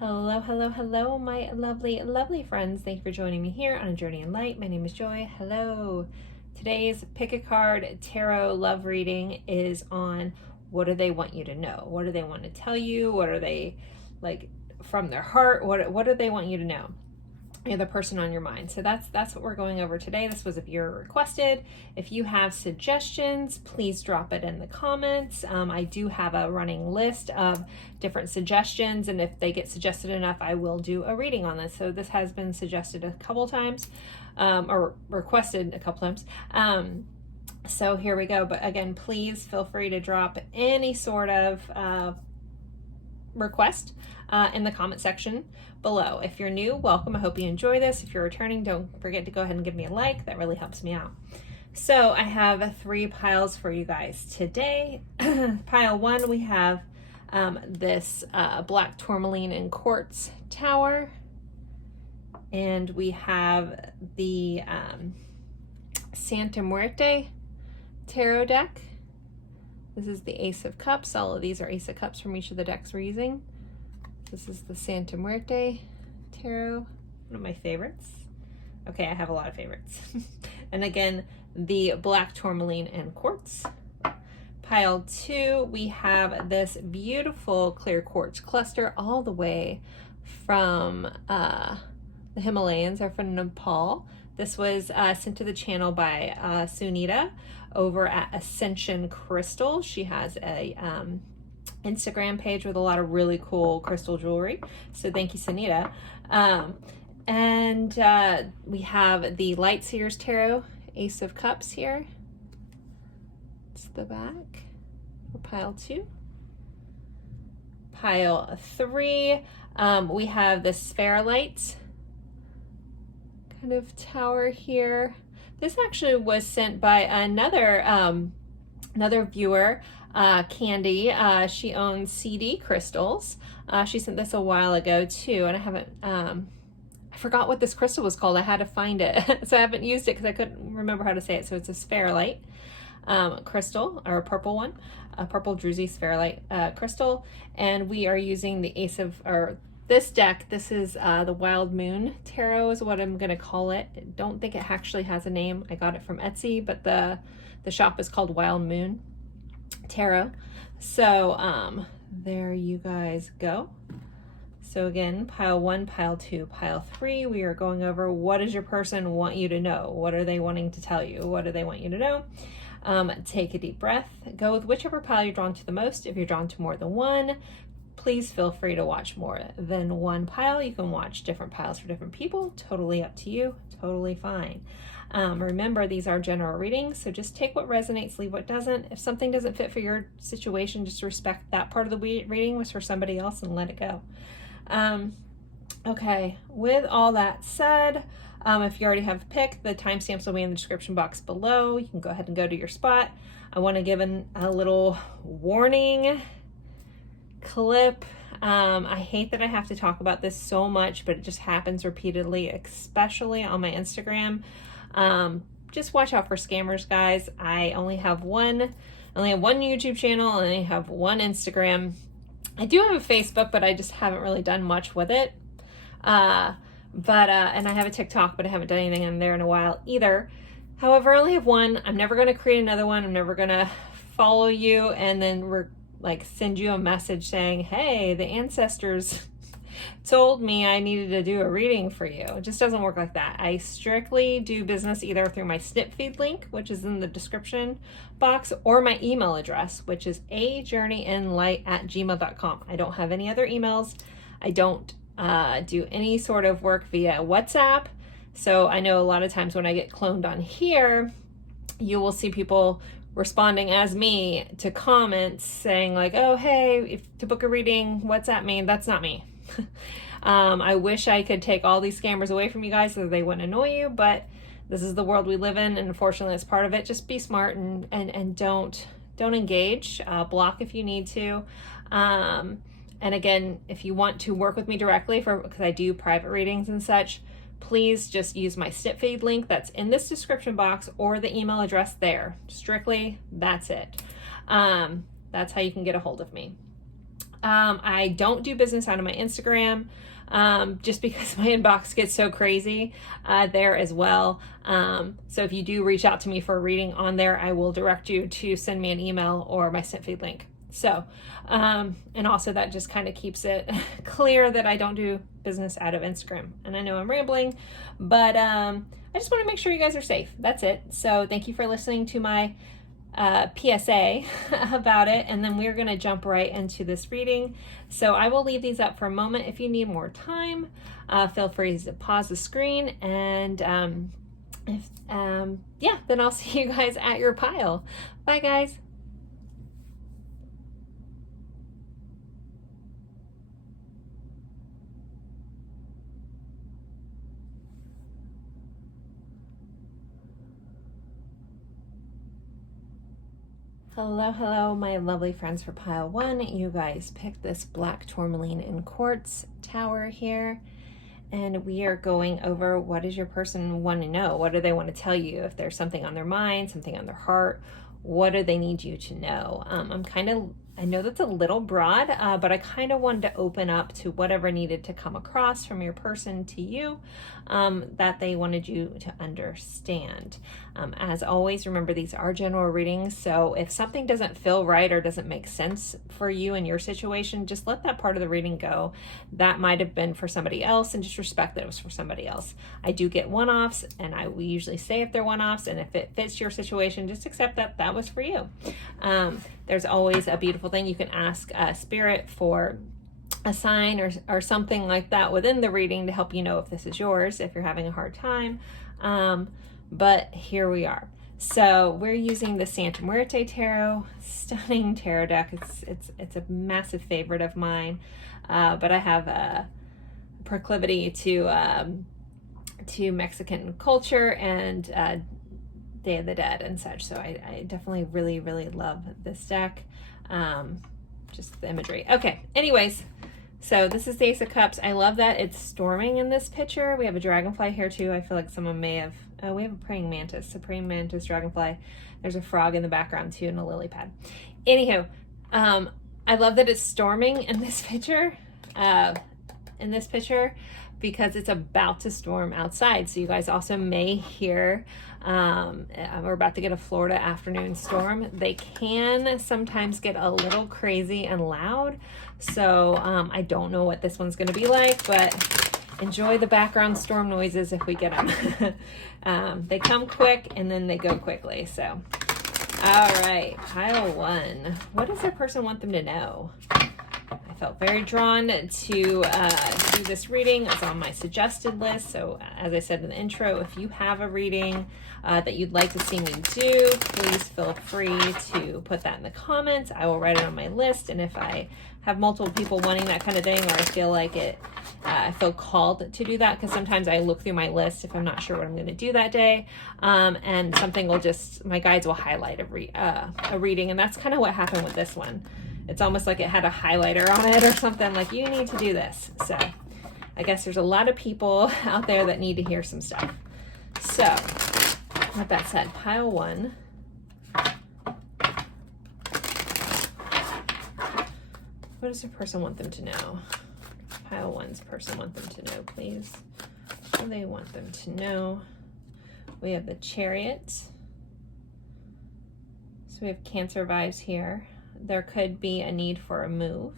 Hello, hello, hello, my lovely, lovely friends. Thank you for joining me here on A Journey in Light. My name is Joy. Hello. Today's Pick a Card Tarot Love Reading is on what do they want you to know? What do they want to tell you? What are they like from their heart? What do they want you to know? You're the person on your mind. So that's what we're going over today. This was a viewer requested. If you have suggestions, please drop it in the comments. I do have a running list of different suggestions, and if they get suggested enough, I will do a reading on this. So this has been suggested a couple times, or requested a couple times. So here we go. But again, please feel free to drop any sort of request in the comment section below. If you're new, welcome. I hope you enjoy this. If you're returning, don't forget to go ahead and give me a like. That really helps me out. So I have 3 piles for you guys today. Pile 1, we have this black tourmaline and quartz tower, and we have the Santa Muerte tarot deck. This is the Ace of Cups. All of these are Ace of Cups from each of the decks we're using. This is the Santa Muerte tarot, one of my favorites. Okay, I have a lot of favorites. And again, the black tourmaline and quartz. Pile 2, we have this beautiful clear quartz cluster all the way from the Himalayas, or from Nepal. This was sent to the channel by Sunita over at Ascension Crystal. She has a Instagram page with a lot of really cool crystal jewelry. So thank you, Sunita. And we have the Light Seers Tarot, Ace of Cups here. It's the back for pile 2. Pile 3, we have the Tealight kind of tower here. This actually was sent by another viewer, Candy. She owns CD Crystals. She sent this a while ago too, and I haven't, I forgot what this crystal was called. I had to find it. So I haven't used it because I couldn't remember how to say it. So it's a Tealight crystal, or a purple one, a purple druzy Tealight crystal. And we are using the Ace of, or this deck, this is the Wildmoontarot is what I'm going to call it. I don't think it actually has a name. I got it from Etsy, but the shop is called Wildmoontarot. So there you guys go. So again, pile 1, pile 2, pile 3, we are going over what does your person want you to know? What are they wanting to tell you? What do they want you to know? Take a deep breath. Go with whichever pile you're drawn to the most. If you're drawn to more than one, please feel free to watch more than one pile. You can watch different piles for different people. Totally up to you. Totally fine. Remember, these are general readings, so just take what resonates, leave what doesn't. If something doesn't fit for your situation, just respect that part of the reading was for somebody else and let it go. Okay, with all that said, if you already have a pick, the timestamps will be in the description box below. You can go ahead and go to your spot. I want to give a little warning clip. I hate that I have to talk about this so much, but it just happens repeatedly, especially on my Instagram. Just watch out for scammers, guys. I only have one YouTube channel, and I have one Instagram. I do have a Facebook, but I just haven't really done much with it. And I have a TikTok, but I haven't done anything in there in a while either. However, I only have one. I'm never going to create another one. I'm never going to follow you and then send you a message saying, hey, the ancestors told me I needed to do a reading for you. It just doesn't work like that. I strictly do business either through my Snipfeed link, which is in the description box, or my email address, which is ajourneyinlight@gmail.com. I don't have any other emails. I don't do any sort of work via WhatsApp. So I know a lot of times when I get cloned on here, you will see people responding as me to comments saying like, oh, hey, to book a reading, WhatsApp me. That's not me. I wish I could take all these scammers away from you guys so that they wouldn't annoy you, but this is the world we live in, and unfortunately that's part of it. Just be smart and don't engage. Block if you need to. And again, if you want to work with me directly, because I do private readings and such, please just use my Snipfeed link that's in this description box, or the email address there. Strictly, that's it. That's how you can get a hold of me. I don't do business out of my Instagram, just because my inbox gets so crazy there as well. So if you do reach out to me for a reading on there, I will direct you to send me an email or my Snipfeed link. So, and also that just kind of keeps it clear that I don't do business out of Instagram. And I know I'm rambling, but I just want to make sure you guys are safe. That's it. So thank you for listening to my PSA about it, and then we're going to jump right into this reading. So I will leave these up for a moment. If you need more time, feel free to pause the screen, and yeah, then I'll see you guys at your pile. Bye, guys. Hello, my lovely friends for pile 1. You guys picked this black tourmaline in quartz tower here, and we are going over what does your person want to know? What do they want to tell you? If there's something on their mind, something on their heart, what do they need you to know? I know that's a little broad, but I kind of wanted to open up to whatever needed to come across from your person to you, that they wanted you to understand. As always, remember these are general readings, so if something doesn't feel right or doesn't make sense for you in your situation, just let that part of the reading go. That might have been for somebody else, and just respect that it was for somebody else. I do get one-offs, and we usually say if they're one-offs, and if it fits your situation, just accept that that was for you. There's always a beautiful thing. You can ask Spirit for a sign or something like that within the reading to help you know if this is yours, if you're having a hard time. But here we are. So we're using the Santa Muerte Tarot, stunning tarot deck. It's a massive favorite of mine, but I have a proclivity to Mexican culture and Day of the Dead and such. So I definitely really, really love this deck. Just the imagery. Okay, anyways, so this is the Ace of Cups. I love that it's storming in this picture. We have a dragonfly here too. I feel like someone may have, we have a praying mantis, dragonfly. There's a frog in the background too, and a lily pad. Anywho, I love that it's storming in this picture, because it's about to storm outside. So you guys also may hear, we're about to get a Florida afternoon storm. They can sometimes get a little crazy and loud. So I don't know what this one's going to be like, but enjoy the background storm noises if we get them. They come quick and then they go quickly. So, all right, pile 1. What does their person want them to know? I felt very drawn to do this reading. It's on my suggested list. So as I said in the intro, if you have a reading that you'd like to see me do, please feel free to put that in the comments. I will write it on my list. And if I have multiple people wanting that kind of thing, or I feel like it, I feel called to do that, because sometimes I look through my list if I'm not sure what I'm going to do that day, and something will just, my guides will highlight a reading. And that's kind of what happened with this one. It's almost like it had a highlighter on it or something, like you need to do this. So I guess there's a lot of people out there that need to hear some stuff. So with that said, pile 1. What does the person want them to know? Pile 1's person want them to know, please. What do they want them to know? We have the Chariot. So we have Cancer vibes here. There could be a need for a move.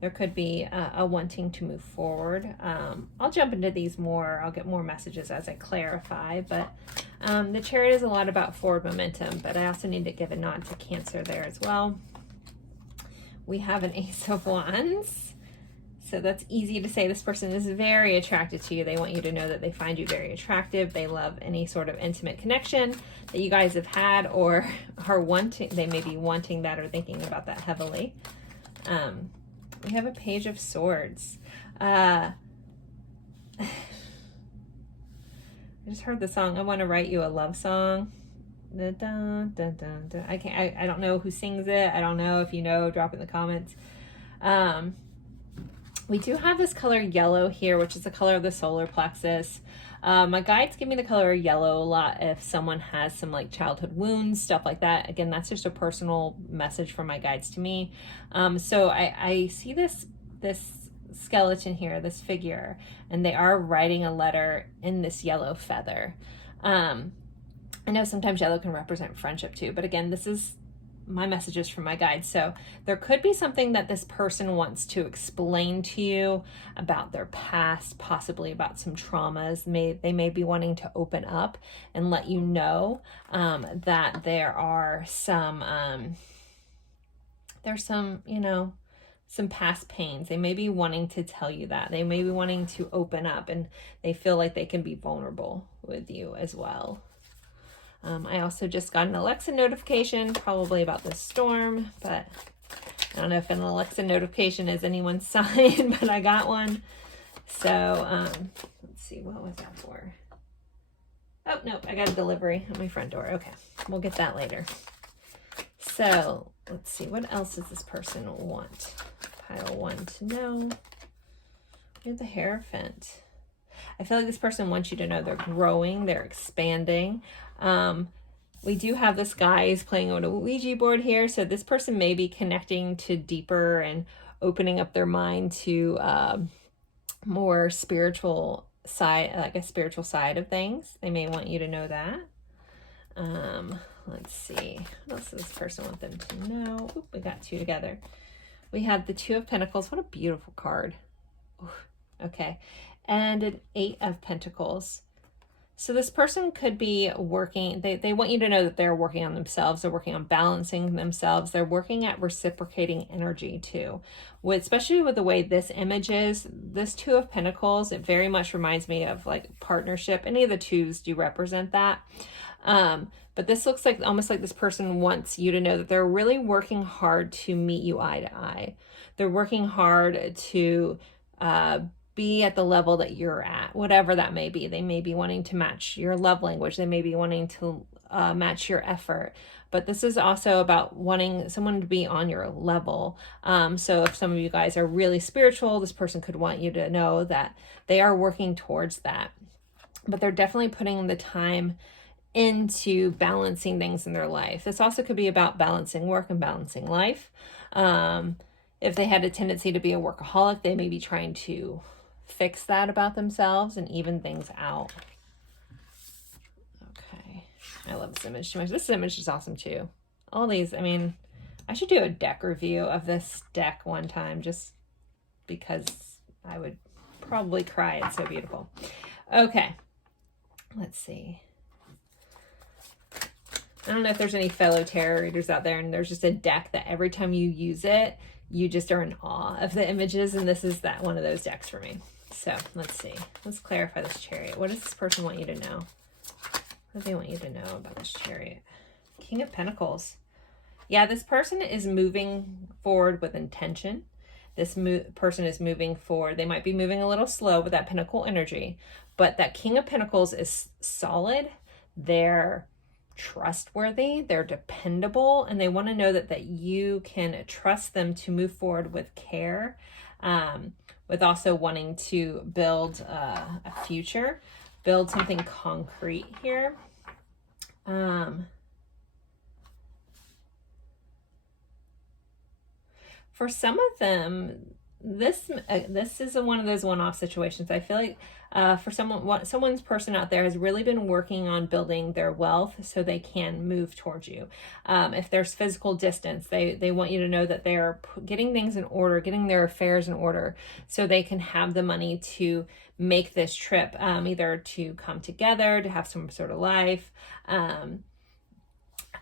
There could be a wanting to move forward. I'll jump into these more. I'll get more messages as I clarify, but the Chariot is a lot about forward momentum, but I also need to give a nod to Cancer there as well. We have an Ace of Wands. So that's easy to say. This person is very attracted to you. They want you to know that they find you very attractive. They love any sort of intimate connection that you guys have had or are wanting. They may be wanting that or thinking about that heavily. We have a Page of Swords. I just heard the song, I Want to Write You a Love Song. Dun, dun, dun, dun, dun. I don't know who sings it. I don't know. If you know, drop it in the comments. We do have this color yellow here, which is the color of the solar plexus. My guides give me the color yellow a lot if someone has some like childhood wounds, stuff like that. Again, that's just a personal message from my guides to me. So I see this skeleton here, this figure, and they are writing a letter in this yellow feather. I know sometimes yellow can represent friendship too, but again, this is my messages from my guides. So there could be something that this person wants to explain to you about their past, possibly about some traumas. They may be wanting to open up and let you know that there are some, some past pains. They may be wanting to tell you that. They may be wanting to open up, and they feel like they can be vulnerable with you as well. I also just got an Alexa notification, probably about this storm, but I don't know if an Alexa notification is anyone's sign, but I got one. So, let's see, what was that for? Oh, no, I got a delivery at my front door. Okay, we'll get that later. So, let's see, what else does this person want? Pile 1 to know. You're the Hierophant. I feel like this person wants you to know they're growing, they're expanding. We do have this guy who's playing on a Ouija board here, so this person may be connecting to deeper and opening up their mind to more spiritual side, like a spiritual side of things. They may want you to know that. Let's see, what else does this person want them to know? Oop, we got 2 together. We have the 2 of Pentacles. What a beautiful card. Ooh, okay. And an 8 of Pentacles. So this person could be working, they want you to know that they're working on themselves. They're working on balancing themselves. They're working at reciprocating energy too. Especially with the way this image is, this 2 of Pentacles, it very much reminds me of like partnership. Any of the 2s do represent that. But this looks like almost like this person wants you to know that they're really working hard to meet you eye to eye. They're working hard to be at the level that you're at, whatever that may be. They may be wanting to match your love language. They may be wanting to match your effort. But this is also about wanting someone to be on your level. So if some of you guys are really spiritual, this person could want you to know that they are working towards that. But they're definitely putting the time into balancing things in their life. This also could be about balancing work and balancing life. If they had a tendency to be a workaholic, they may be trying to fix that about themselves and even things out. Okay, I love this image too much. This image is awesome too. All these, I mean, I should do a deck review of this deck one time just because I would probably cry. It's so beautiful. Okay, let's see. I don't know if there's any fellow tarot readers out there, and there's just a deck that every time you use it, you just are in awe of the images, and this is that one of those decks for me. So let's see. Let's clarify this Chariot. What does this person want you to know? What do they want you to know about this Chariot? King of Pentacles. Yeah, this person is moving forward with intention. This person is moving forward. They might be moving a little slow with that Pentacle energy, but that King of Pentacles is solid. They're trustworthy, they're dependable, and they want to know that you can trust them to move forward with care, with also wanting to build a future, build something concrete here. For some of them, this is one of those one-off situations. I feel like for someone's person out there has really been working on building their wealth so they can move towards you. If there's physical distance, they want you to know that they're getting things in order, getting their affairs in order so they can have the money to make this trip, either to come together, to have some sort of life.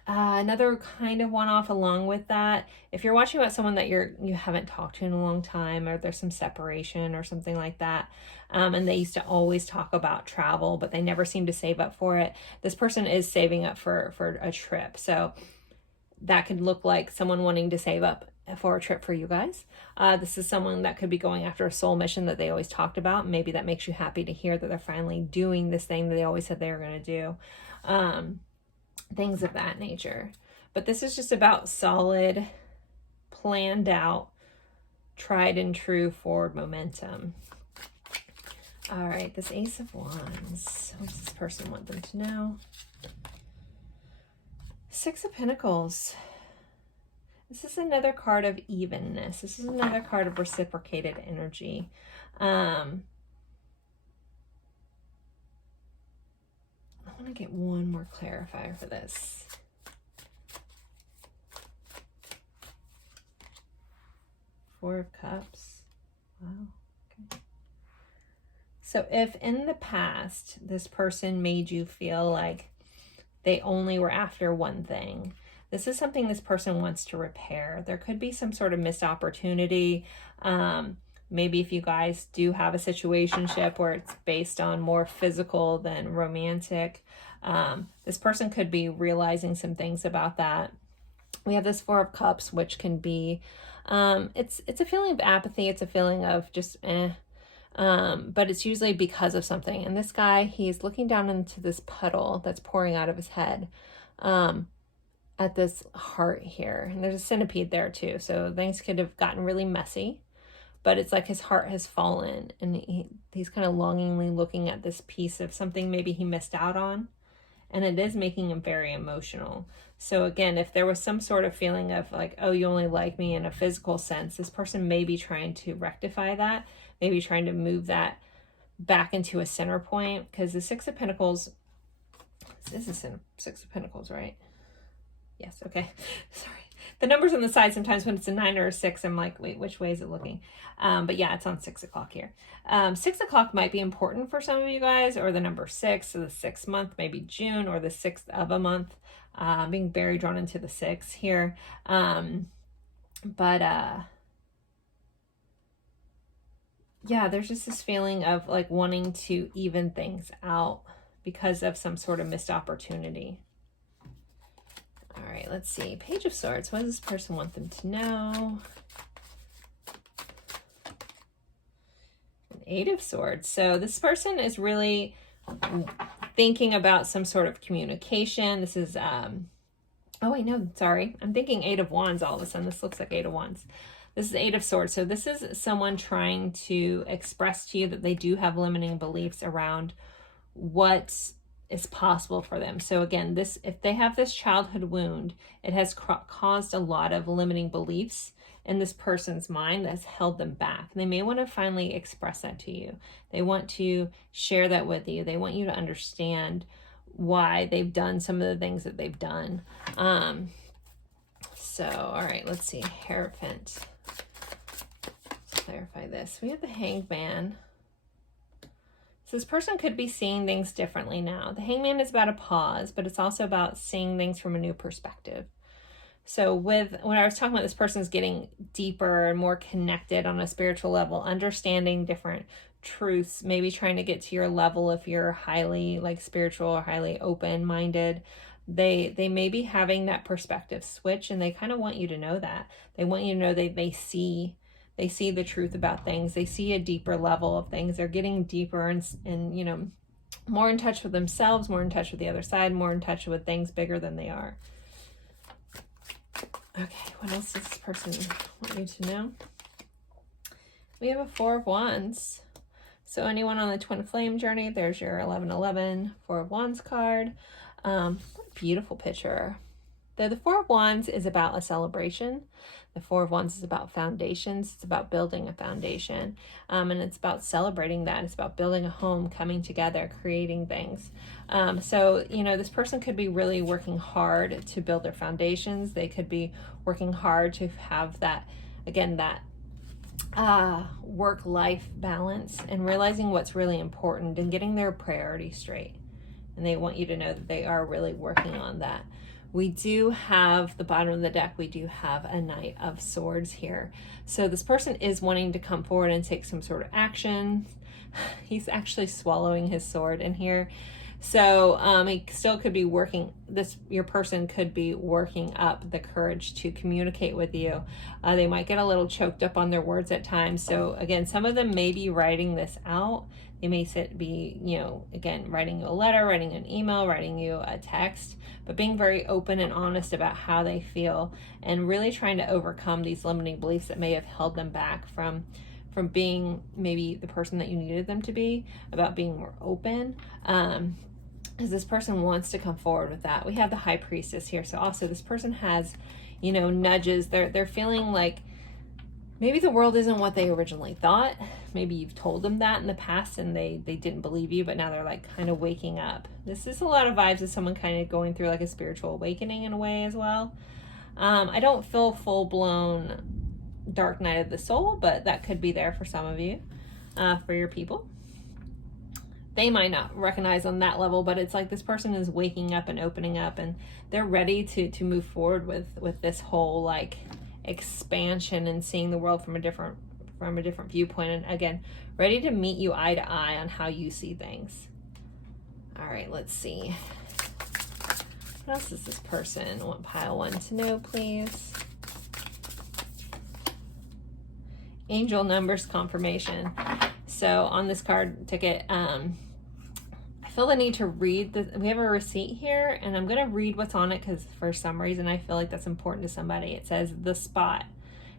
Another kind of one-off along with that, if you're watching about someone that you haven't talked to in a long time, or there's some separation or something like that, and they used to always talk about travel, but they never seem to save up for it, this person is saving up for a trip. So that could look like someone wanting to save up for a trip for you guys. This is someone that could be going after a soul mission that they always talked about. Maybe that makes you happy to hear that they're finally doing this thing that they always said they were going to do. Things of that nature. But this is just about solid, planned out tried and true forward momentum. All right, this Ace of Wands. What does this person want them to know? Six of Pentacles. This is another card of evenness. This is another card of reciprocated energy. I want to get one more clarifier for this. Four of Cups. Wow. Okay. So if in the past this person made you feel like they only were after one thing, this is something this person wants to repair. There could be some sort of missed opportunity. Maybe if you guys do have a situationship where it's based on more physical than romantic, this person could be realizing some things about that. We have this Four of Cups, which can be, it's a feeling of apathy. It's a feeling of just but it's usually because of something. And this guy, he's looking down into this puddle that's pouring out of his head at this heart here. And there's a centipede there too. So things could have gotten really messy, but it's like his heart has fallen and he's kind of longingly looking at this piece of something maybe he missed out on. And it is making him very emotional. So again, if there was some sort of feeling of like, oh, you only like me in a physical sense, this person may be trying to rectify that, maybe trying to move that back into a center point. Because the Six of Pentacles, this is a Six of Pentacles, right? Yes, okay. Sorry. The numbers on the side, sometimes when it's a 9 or a 6, I'm like, wait, which way is it looking? But yeah, it's on 6 o'clock here. 6 o'clock might be important for some of you guys, or the number 6, so the 6th month, maybe June, or the 6th of a month. Being very drawn into the 6 here. Yeah, there's just this feeling of like wanting to even things out because of some sort of missed opportunity. All right, let's see. Page of Swords. What does this person want them to know? An Eight of Swords. So this person is really thinking about some sort of communication. This is, oh wait, no, sorry. I'm thinking Eight of Wands all of a sudden. This looks like Eight of Wands. This is Eight of Swords. So this is someone trying to express to you that they do have limiting beliefs around what is possible for them. So again, this, if they have this childhood wound, it has caused a lot of limiting beliefs in this person's mind that's held them back. They may want to finally express that to you. They want to share that with you. They want you to understand why they've done some of the things that they've done. So, all right, let's see. Hierophant. Let's clarify this. We have the Hangman. So this person could be seeing things differently now. The Hangman is about a pause, but it's also about seeing things from a new perspective. So when I was talking about this person's getting deeper and more connected on a spiritual level, understanding different truths, maybe trying to get to your level if you're highly like spiritual or highly open-minded, they may be having that perspective switch, and they kind of want you to know that. They want you to know they see the truth about things. They see a deeper level of things. They're getting deeper and you know, more in touch with themselves, more in touch with the other side, more in touch with things bigger than they are. Okay, what else does this person want you to know? We have a Four of Wands. So anyone on the twin flame journey, there's your 1111 Four of Wands card. What a beautiful picture. The Four of Wands is about a celebration. The Four of Wands is about foundations. It's about building a foundation. And it's about celebrating that. It's about building a home, coming together, creating things. So, you know, this person could be really working hard to build their foundations. They could be working hard to have that, again, that work-life balance and realizing what's really important and getting their priorities straight. And they want you to know that they are really working on that. We do have the bottom of the deck. We do have a Knight of Swords here. So this person is wanting to come forward and take some sort of action. He's actually swallowing his sword in here. So it still could be working, your person could be working up the courage to communicate with you. They might get a little choked up on their words at times. So again, some of them may be writing this out. They may be, you know, again, writing you a letter, writing an email, writing you a text, but being very open and honest about how they feel and really trying to overcome these limiting beliefs that may have held them back from being maybe the person that you needed them to be, about being more open. Because this person wants to come forward with that. We have the High Priestess here. So also this person has, you know, nudges. They're feeling like maybe the world isn't what they originally thought. Maybe you've told them that in the past and they didn't believe you, but now they're like kind of waking up. This is a lot of vibes of someone kind of going through like a spiritual awakening in a way as well. I don't feel full-blown dark night of the soul, but that could be there for some of you, for your people. They might not recognize on that level, but it's like this person is waking up and opening up, and they're ready to move forward with this whole like expansion and seeing the world from a different viewpoint, and again, ready to meet you eye to eye on how you see things. All right, let's see. What else does this person want pile 1 to know, please? Angel numbers confirmation. So on this card ticket, I feel the need to read this. We have a receipt here, and I'm going to read what's on it because for some reason I feel like that's important to somebody. It says The Spot,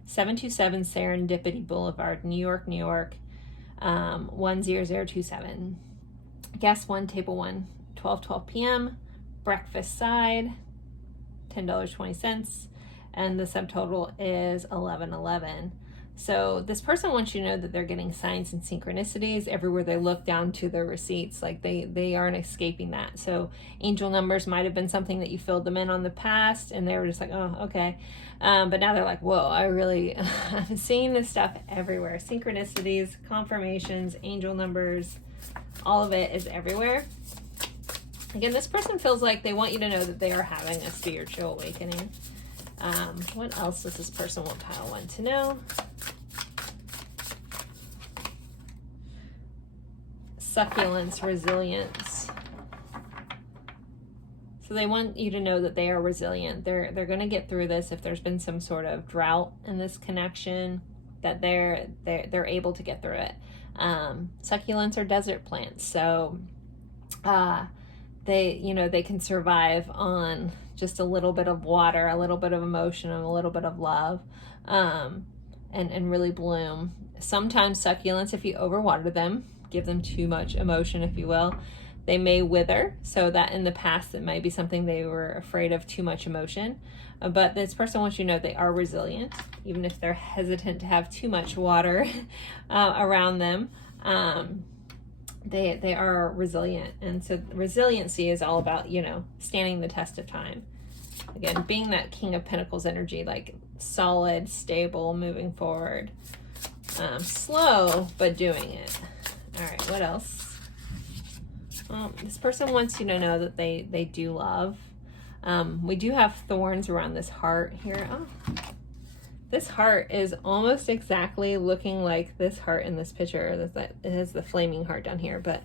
727 Serendipity Boulevard, New York, New York, 10027. Guest 1, table 1, 12:12 p.m. Breakfast side, $10.20, and the subtotal is 1111. So this person wants you to know that they're getting signs and synchronicities everywhere they look down to their receipts. Like they aren't escaping that. So angel numbers might have been something that you filled them in on the past and they were just like, oh, okay. But now they're like, whoa, I'm seeing this stuff everywhere. Synchronicities, confirmations, angel numbers, all of it is everywhere. Again, this person feels like they want you to know that they are having a spiritual awakening. What else does this person want pile 1 to know? Succulence, resilience. So they want you to know that they are resilient. They're going to get through this. If there's been some sort of drought in this connection, that they're able to get through it. Succulents are desert plants, so they can survive on just a little bit of water, a little bit of emotion, and a little bit of love, and really bloom. Sometimes succulents, if you overwater them, give them too much emotion, if you will, they may wither. So that in the past, it might be something they were afraid of, too much emotion. But this person wants you to know they are resilient, even if they're hesitant to have too much water around them. They are resilient. And so resiliency is all about, standing the test of time. Again, being that King of Pentacles energy, like solid, stable, moving forward. Slow, but doing it. All right, what else? This person wants you to know that they do love. We do have thorns around this heart here. Oh, this heart is almost exactly looking like this heart in this picture. It has the flaming heart down here, but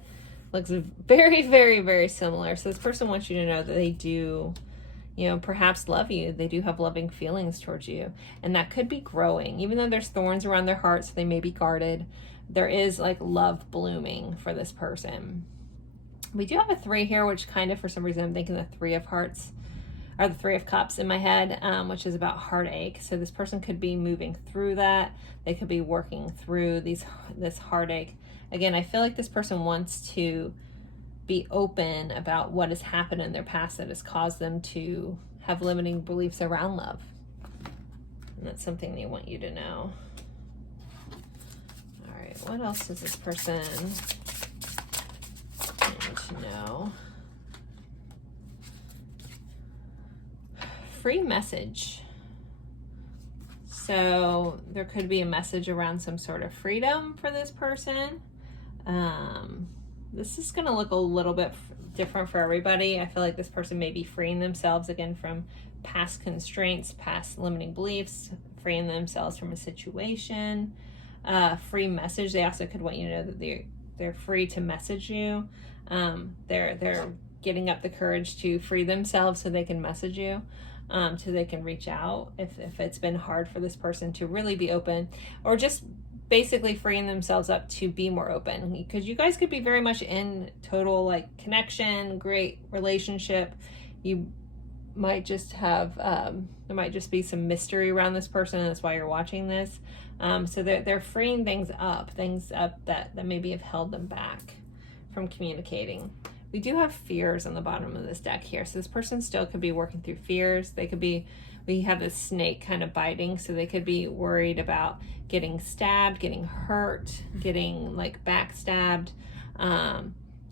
looks very, very, very similar. So this person wants you to know that they do, perhaps love you. They do have loving feelings towards you. And that could be growing. Even though there's thorns around their heart, so they may be guarded, there is like love blooming for this person. We do have a 3 here, which kind of, for some reason, I'm thinking the 3 of hearts, or the 3 of cups in my head, which is about heartache. So this person could be moving through that. They could be working through this heartache. Again, I feel like this person wants to be open about what has happened in their past that has caused them to have limiting beliefs around love. And that's something they want you to know. All right, what else does this person need to know? Free message. So there could be a message around some sort of freedom for this person. This is going to look a little bit different for everybody. I feel like this person may be freeing themselves again from past constraints, past limiting beliefs, freeing themselves from a situation. Free message. They also could want you to know that they're free to message you. They're getting up the courage to free themselves so they can message you, so they can reach out if it's been hard for this person to really be open, or just basically freeing themselves up to be more open, because you guys could be very much in total like connection, great relationship. You might just have there might just be some mystery around this person, and that's why you're watching this. So they're freeing things up that maybe have held them back from communicating. We do have fears on the bottom of this deck here, so this person still could be working through fears. They could be, we have this snake kind of biting, so they could be worried about getting stabbed, getting hurt, getting like backstabbed,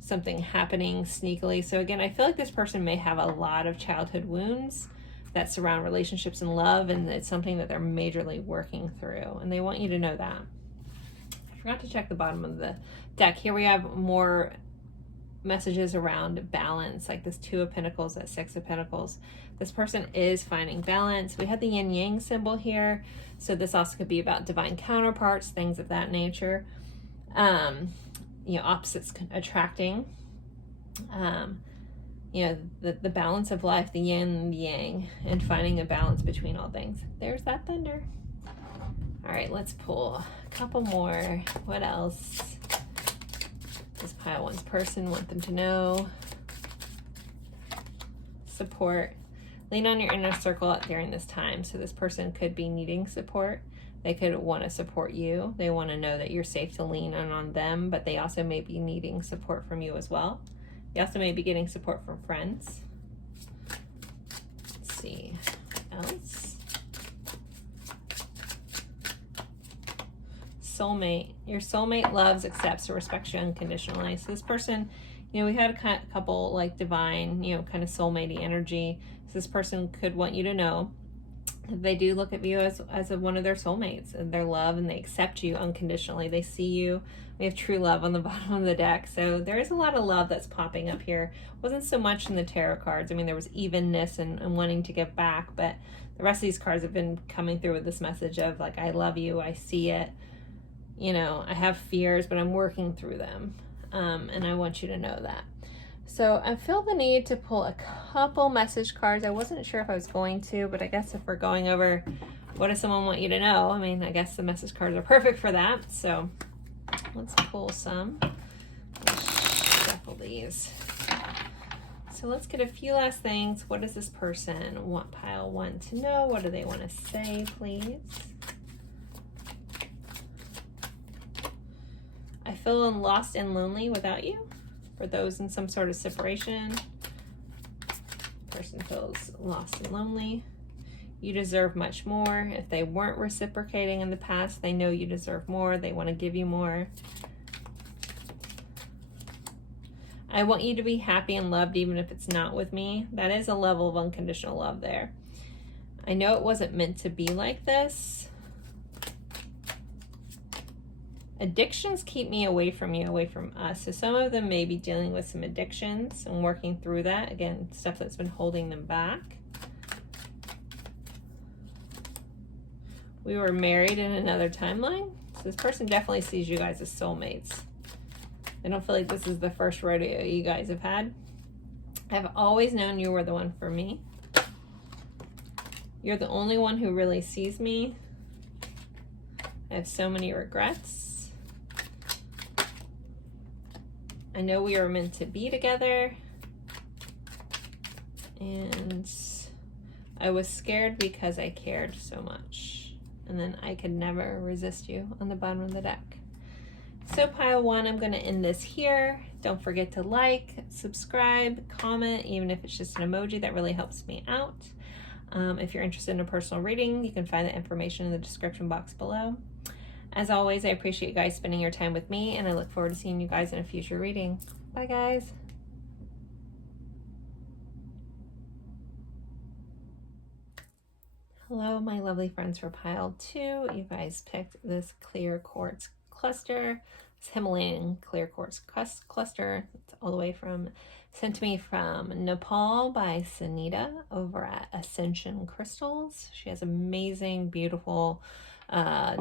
something happening sneakily. So again, I feel like this person may have a lot of childhood wounds that surround relationships and love, and it's something that they're majorly working through, and they want you to know that. I forgot to check the bottom of the deck. Here we have more messages around balance, like this Two of Pentacles, that Six of Pentacles. This person is finding balance. We have the yin yang symbol here, so this also could be about divine counterparts, things of that nature. You know, opposites attracting. You know, the balance of life, the yin and yang, and finding a balance between all things. There's that thunder. All right, let's pull a couple more. What else does pile one's person want them to know? Support. Lean on your inner circle during this time. So this person could be needing support. They could want to support you. They want to know that you're safe to lean on them, but they also may be needing support from you as well. You also may be getting support from friends. Let's see what else. Soulmate. Your soulmate loves, accepts, or respects you unconditionally. So this person, you know, we had a couple like divine, you know, kind of soulmate-y energy. So this person could want you to know that they do look at you as one of their soulmates, and their love, and they accept you unconditionally. They see you. We have true love on the bottom of the deck. So there is a lot of love that's popping up here. Wasn't so much in the tarot cards. I mean, there was evenness and wanting to give back, but the rest of these cards have been coming through with this message of like, I love you, I see it. You know, I have fears, but I'm working through them. And I want you to know that. So I feel the need to pull a couple message cards. I wasn't sure if I was going to, but I guess if we're going over what does someone want you to know, I mean, I guess the message cards are perfect for that. So let's pull some. Let's shuffle these. So let's get a few last things. What does this person want pile one to know? What do they want to say, please? I feel lost and lonely without you. For those in some sort of separation, person feels lost and lonely. You deserve much more. If they weren't reciprocating in the past, they know you deserve more. They want to give you more. I want you to be happy and loved even if it's not with me. That is a level of unconditional love there. I know it wasn't meant to be like this. Addictions keep me away from you, away from us. So some of them may be dealing with some addictions and working through that. Again, stuff that's been holding them back. We were married in another timeline. So this person definitely sees you guys as soulmates. I don't feel like this is the first rodeo you guys have had. I've always known you were the one for me. You're the only one who really sees me. I have so many regrets. I know we were meant to be together, and I was scared because I cared so much, and then I could never resist you on the bottom of the deck. So pile one, I'm going to end this here. Don't forget to like, subscribe, comment, even if it's just an emoji. That really helps me out. If you're interested in a personal reading, you can find the information in the description box below. As always, I appreciate you guys spending your time with me, and I look forward to seeing you guys in a future reading. Bye, guys. Hello, my lovely friends for pile two. You guys picked this clear quartz cluster, this Himalayan clear quartz cluster. It's all the way sent to me from Nepal by Sunita over at Ascension Crystals. She has amazing, beautiful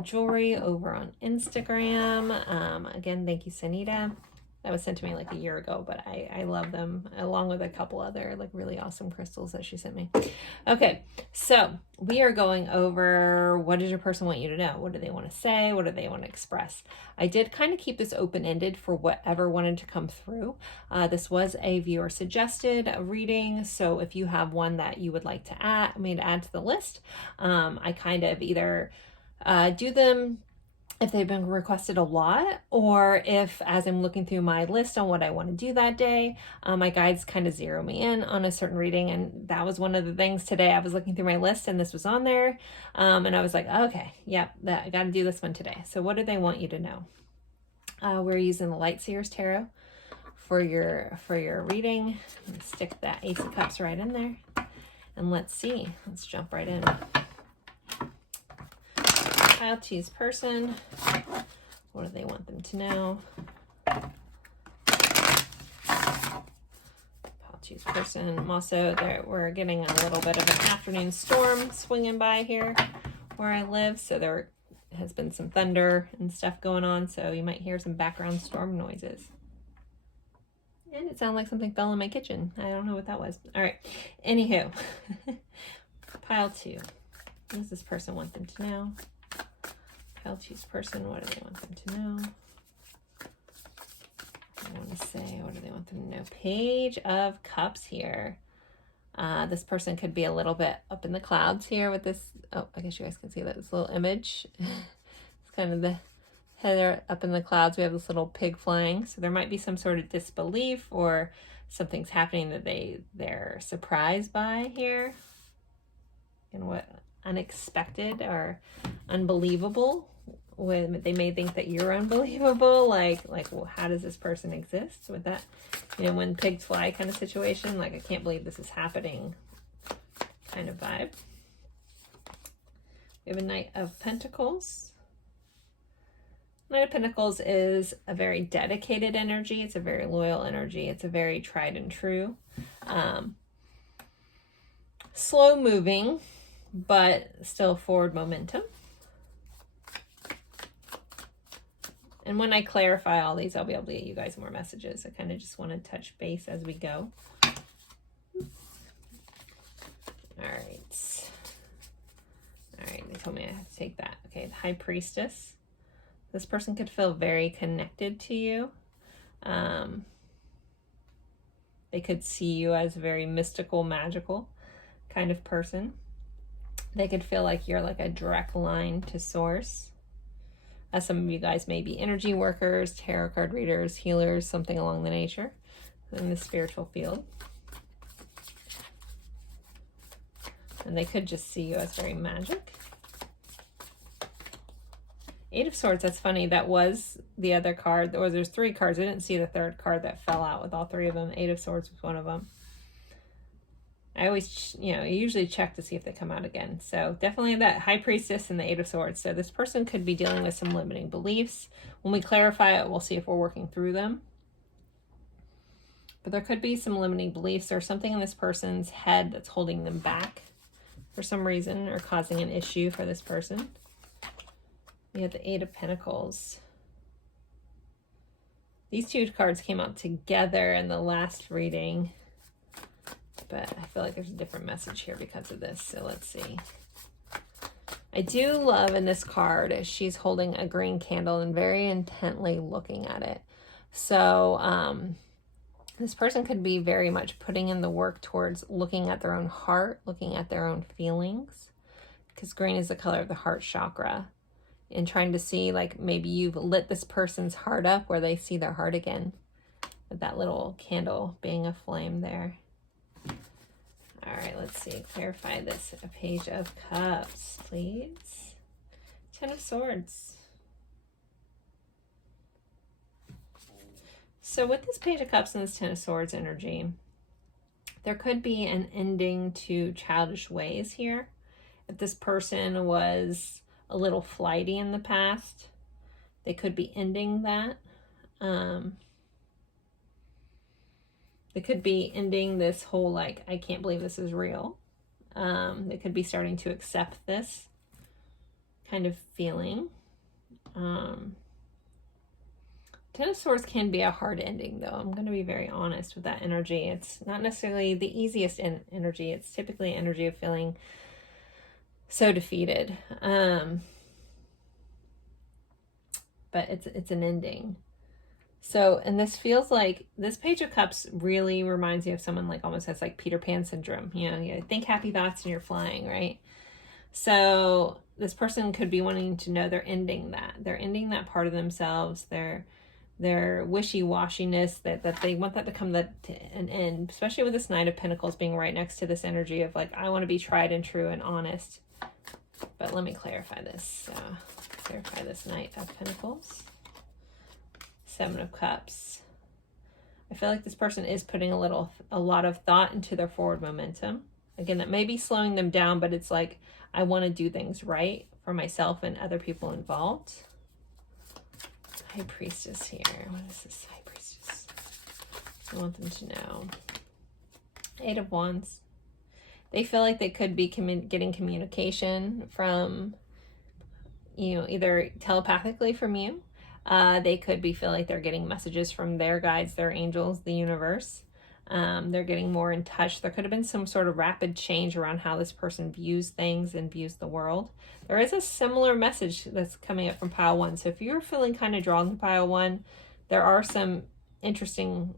jewelry over on Instagram. Again, thank you, Sanita. That was sent to me like a year ago, but I love them, along with a couple other like really awesome crystals that she sent me. Okay, so we are going over, what does your person want you to know? What do they want to say? What do they want to express? I did kind of keep this open-ended for whatever wanted to come through. This was a viewer suggested reading, so if you have one that you would like to add to the list, I kind of either do them if they've been requested a lot, or if as I'm looking through my list on what I want to do that day, my guides kind of zero me in on a certain reading. And that was one of the things today. I was looking through my list and this was on there. And I was like, okay, yep, I got to do this one today. So what do they want you to know? We're using the Light Seers Tarot for your reading. Stick that Ace of Cups right in there. And let's see, let's jump right in. Pile two's person. What do they want them to know? Pile two's person. Also, we're getting a little bit of an afternoon storm swinging by here where I live. So there has been some thunder and stuff going on. So you might hear some background storm noises. And it sounded like something fell in my kitchen. I don't know what that was. All right. Anywho, pile two. What does this person want them to know? Pile two's person, what do they want them to know? I want to say, what do they want them to know? Page of Cups here. This person could be a little bit up in the clouds here with this. Oh, I guess you guys can see that, this little image. It's kind of the header up in the clouds. We have this little pig flying. So there might be some sort of disbelief or something's happening that they're surprised by here. And what unexpected or unbelievable. When they may think that you're unbelievable, like, well, how does this person exist? With that, you know, when pigs fly kind of situation, like, I can't believe this is happening kind of vibe. We have a Knight of Pentacles. Knight of Pentacles is a very dedicated energy. It's a very loyal energy. It's a very tried and true. Slow moving, but still forward momentum. And when I clarify all these, I'll be able to get you guys more messages. I kind of just want to touch base as we go. All right. All right, they told me I have to take that. Okay, the High Priestess. This person could feel very connected to you. They could see you as a very mystical, magical kind of person. They could feel like you're like a direct line to source. Some of you guys may be energy workers, tarot card readers, healers, something along the nature in the spiritual field. And they could just see you as very magic. Eight of Swords, that's funny. That was the other card. There's three cards. I didn't see the third card that fell out with all three of them. Eight of Swords was one of them. I always, you know, I usually check to see if they come out again. So definitely that High Priestess and the Eight of Swords. So this person could be dealing with some limiting beliefs. When we clarify it, we'll see if we're working through them. But there could be some limiting beliefs or something in this person's head that's holding them back for some reason or causing an issue for this person. We have the Eight of Pentacles. These two cards came out together in the last reading. But I feel like there's a different message here because of this. So let's see. I do love in this card, she's holding a green candle and very intently looking at it. So this person could be very much putting in the work towards looking at their own heart, looking at their own feelings, because green is the color of the heart chakra, and trying to see, like, maybe you've lit this person's heart up where they see their heart again, with that little candle being a flame there. All right, let's see. Clarify this. A Page of Cups, please. Ten of Swords. So with this Page of Cups and this Ten of Swords energy, there could be an ending to childish ways here. If this person was a little flighty in the past, they could be ending that. They could be ending this whole, like, I can't believe this is real. They could be starting to accept this. kind of feeling. Ten of Swords can be a hard ending, though. I'm going to be very honest with that energy. It's not necessarily the easiest energy. It's typically energy of feeling so defeated. But it's an ending. So, and this feels like, this Page of Cups really reminds you of someone like almost has like Peter Pan syndrome. You know, you think happy thoughts and you're flying, right? So this person could be wanting to know they're ending that. They're ending that part of themselves. Their wishy-washiness, that they want that to come to an end, especially with this Knight of Pentacles being right next to this energy of like, I want to be tried and true and honest. But let me clarify this. Clarify this Knight of Pentacles. Seven of Cups. I feel like this person is putting a lot of thought into their forward momentum. Again, that may be slowing them down, but it's like, I want to do things right for myself and other people involved. High Priestess here. What is this High Priestess? I want them to know. Eight of Wands. They feel like they could be getting communication from, you know, either telepathically from you. They could feel like they're getting messages from their guides, their angels, the universe. They're getting more in touch. There could have been some sort of rapid change around how this person views things and views the world. There is a similar message that's coming up from pile one. So if you're feeling kind of drawn to pile one, there are some interesting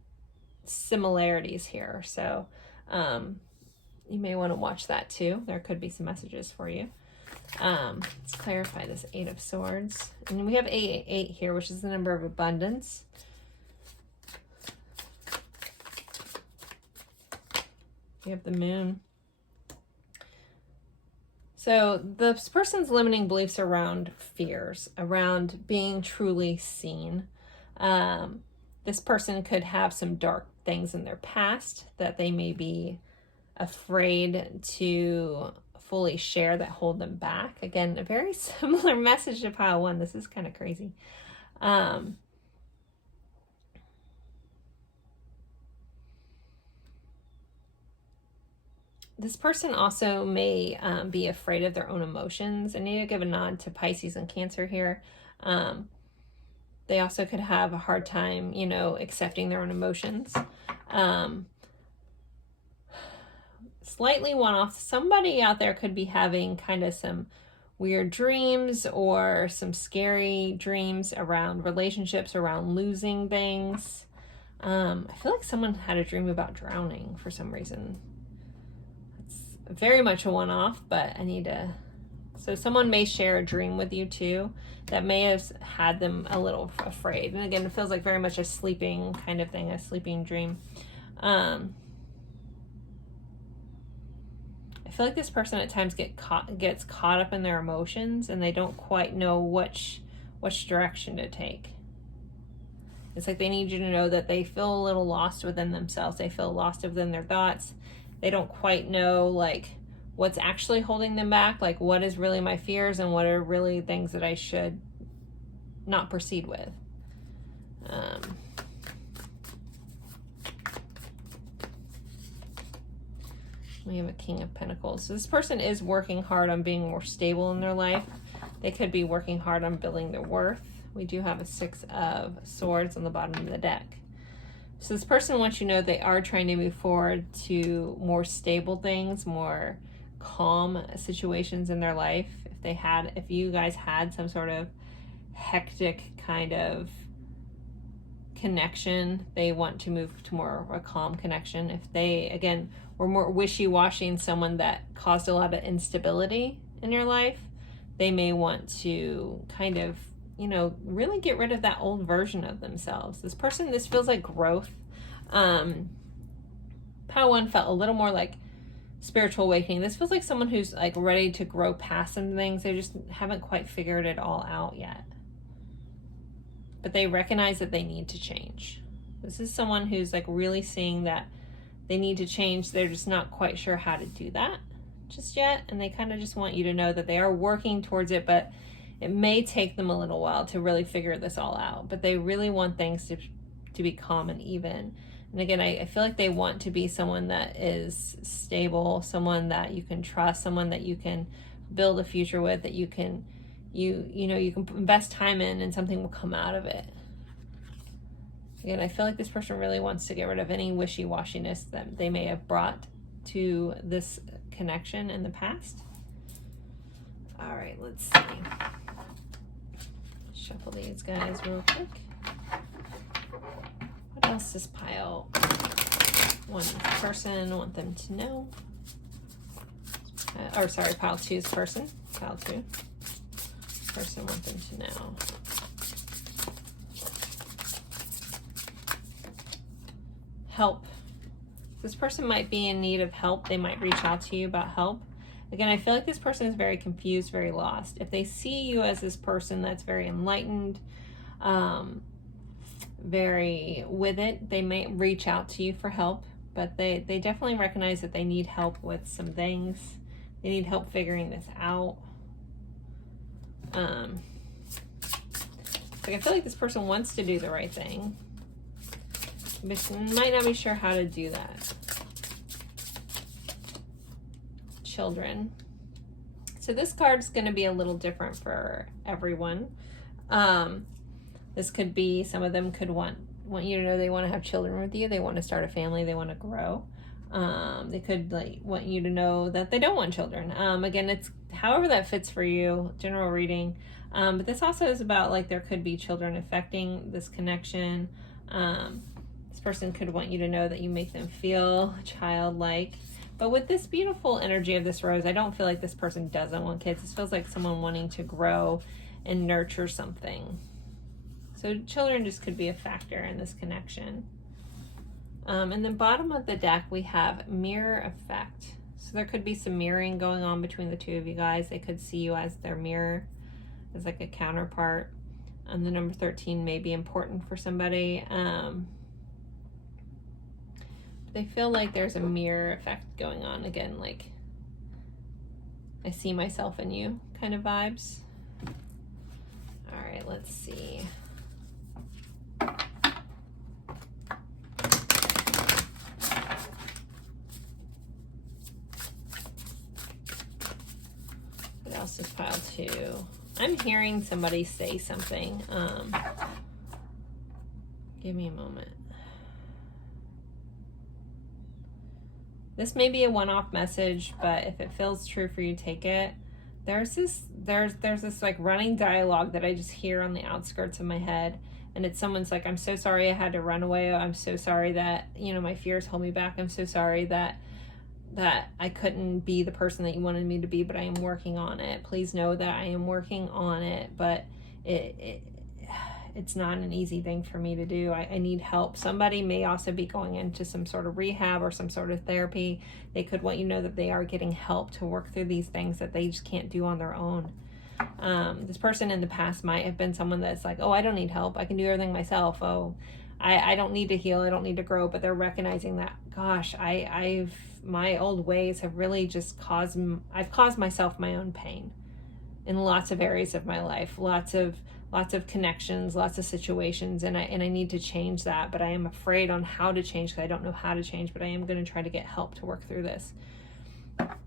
similarities here. So you may want to watch that too. There could be some messages for you. Let's clarify this Eight of Swords. And we have 888 here, which is the number of abundance. We have the Moon. So this person's limiting beliefs around fears, around being truly seen. This person could have some dark things in their past that they may be afraid to fully share, that hold them back. Again, a very similar message to pile one. This is kind of crazy. This person also may be afraid of their own emotions. I need to give a nod to Pisces and Cancer here. They also could have a hard time, you know, accepting their own emotions. Slightly one-off. Somebody out there could be having kind of some weird dreams or some scary dreams around relationships, around losing things. I feel like someone had a dream about drowning for some reason. Very much a one-off, but I need to, so someone may share a dream with you too that may have had them a little afraid. And again, it feels like very much a sleeping kind of thing, a sleeping dream. I feel like this person at times gets caught up in their emotions and they don't quite know which direction to take. It's like they need you to know that they feel a little lost within themselves. They feel lost within their thoughts. They don't quite know like what's actually holding them back, like what is really my fears and what are really things that I should not proceed with. We have a King of Pentacles. So this person is working hard on being more stable in their life. They could be working hard on building their worth. We do have a Six of Swords on the bottom of the deck. So this person wants you to know they are trying to move forward to more stable things, more calm situations in their life. If you guys had some sort of hectic kind of connection, they want to move to more of a calm connection. If they, again, were more wishy-washy and someone that caused a lot of instability in your life, they may want to kind of, you know, really get rid of that old version of themselves. This feels like growth. Pile one felt a little more like spiritual awakening. This feels like someone who's like ready to grow past some things. They just haven't quite figured it all out yet. But they recognize that they need to change. This is someone who's like really seeing that they need to change. They're just not quite sure how to do that just yet. And they kind of just want you to know that they are working towards it, but it may take them a little while to really figure this all out. But they really want things to be calm and even. And again, I feel like they want to be someone that is stable, someone that you can trust, someone that you can build a future with, that you can you know, you can invest time in and something will come out of it. Again, I feel like this person really wants to get rid of any wishy-washiness that they may have brought to this connection in the past. All right, let's see. Shuffle these guys real quick. What else does pile one person want them to know? Or sorry, pile two's person. Pile two. Person want them to know. Help. This person might be in need of help. They might reach out to you about help. Again, I feel like this person is very confused, very lost. If they see you as this person that's very enlightened, very with it, they may reach out to you for help, but they definitely recognize that they need help with some things. They need help figuring this out. Like I feel like this person wants to do the right thing, but might not be sure how to do that. Children. So this card's going to be a little different for everyone. This could be, some of them could want you to know they want to have children with you. They want to start a family. They want to grow. They could like want you to know that they don't want children. Again, it's however that fits for you, general reading. But this also is about like there could be children affecting this connection. This person could want you to know that you make them feel childlike. But with this beautiful energy of this rose, I don't feel like this person doesn't want kids. This feels like someone wanting to grow and nurture something. So children just could be a factor in this connection. And then bottom of the deck, we have mirror effect. So there could be some mirroring going on between the two of you guys. They could see you as their mirror, as like a counterpart. And the number 13 may be important for somebody. They feel like there's a mirror effect going on. Again, like I see myself in you kind of vibes. All right, let's see. What else is pile two? I'm hearing somebody say something. Give me a moment. This may be a one-off message, but if it feels true for you, take it. There's this like running dialogue that I just hear on the outskirts of my head, and it's someone's like, I'm so sorry I had to run away. I'm so sorry that, you know, my fears hold me back. I'm so sorry that I couldn't be the person that you wanted me to be, but I am working on it. Please know that I am working on it, but it's not an easy thing for me to do. I need help. Somebody may also be going into some sort of rehab or some sort of therapy. They could want you to know that they are getting help to work through these things that they just can't do on their own. This person in the past might have been someone that's like, oh, I don't need help. I can do everything myself. Oh, I don't need to heal. I don't need to grow. But they're recognizing that, gosh, my old ways have really just I've caused myself my own pain in lots of areas of my life, lots of connections, lots of situations, and I need to change that, but I am afraid on how to change because I don't know how to change, but I am going to try to get help to work through this. Okay.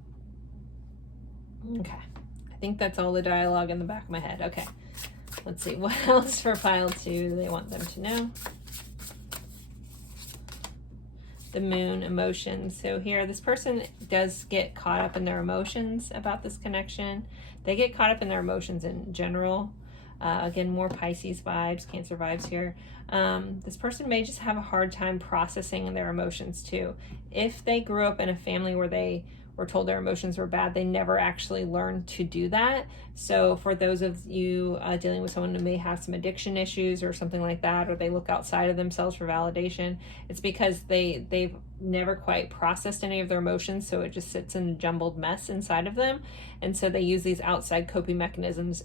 I think that's all the dialogue in the back of my head. Okay. Let's see. What else for pile two do they want them to know? The moon, emotions. So here, this person does get caught up in their emotions about this connection. They get caught up in their emotions in general. Again, more Pisces vibes, Cancer vibes here. This person may just have a hard time processing their emotions too. If they grew up in a family where they were told their emotions were bad, they never actually learned to do that. So for those of you dealing with someone who may have some addiction issues or something like that, or they look outside of themselves for validation, it's because they've never quite processed any of their emotions, so it just sits in a jumbled mess inside of them. And so they use these outside coping mechanisms,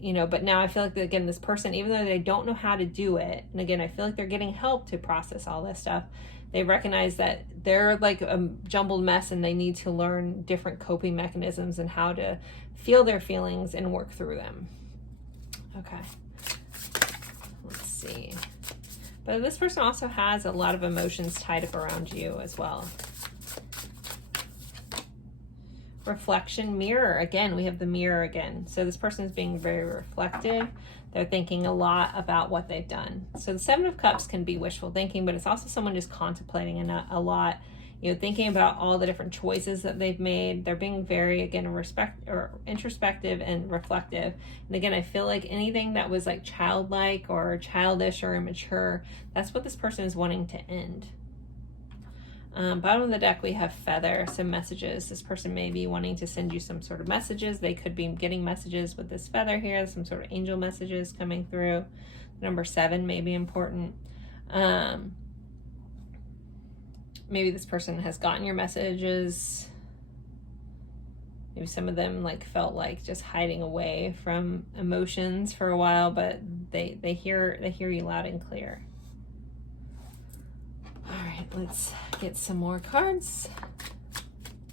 you know, but now I feel like, again, this person, even though they don't know how to do it, and again, I feel like they're getting help to process all this stuff, they recognize that they're like a jumbled mess and they need to learn different coping mechanisms and how to feel their feelings and work through them. Okay. Let's see. But this person also has a lot of emotions tied up around you as well. reflection, mirror. Again, we have the mirror again. So this person is being very reflective. They're thinking a lot about what they've done. So the Seven of Cups can be wishful thinking, but it's also someone just contemplating a lot, you know, thinking about all the different choices that they've made. They're being very, again, introspective and reflective. And again, I feel like anything that was like childlike or childish or immature, that's what this person is wanting to end. Bottom of the deck, we have feather, some messages. This person may be wanting to send you some sort of messages. They could be getting messages with this feather here, some sort of angel messages coming through. Number 7 may be important. Maybe this person has gotten your messages. Maybe some of them like felt like just hiding away from emotions for a while, but they hear you loud and clear. All right, let's get some more cards.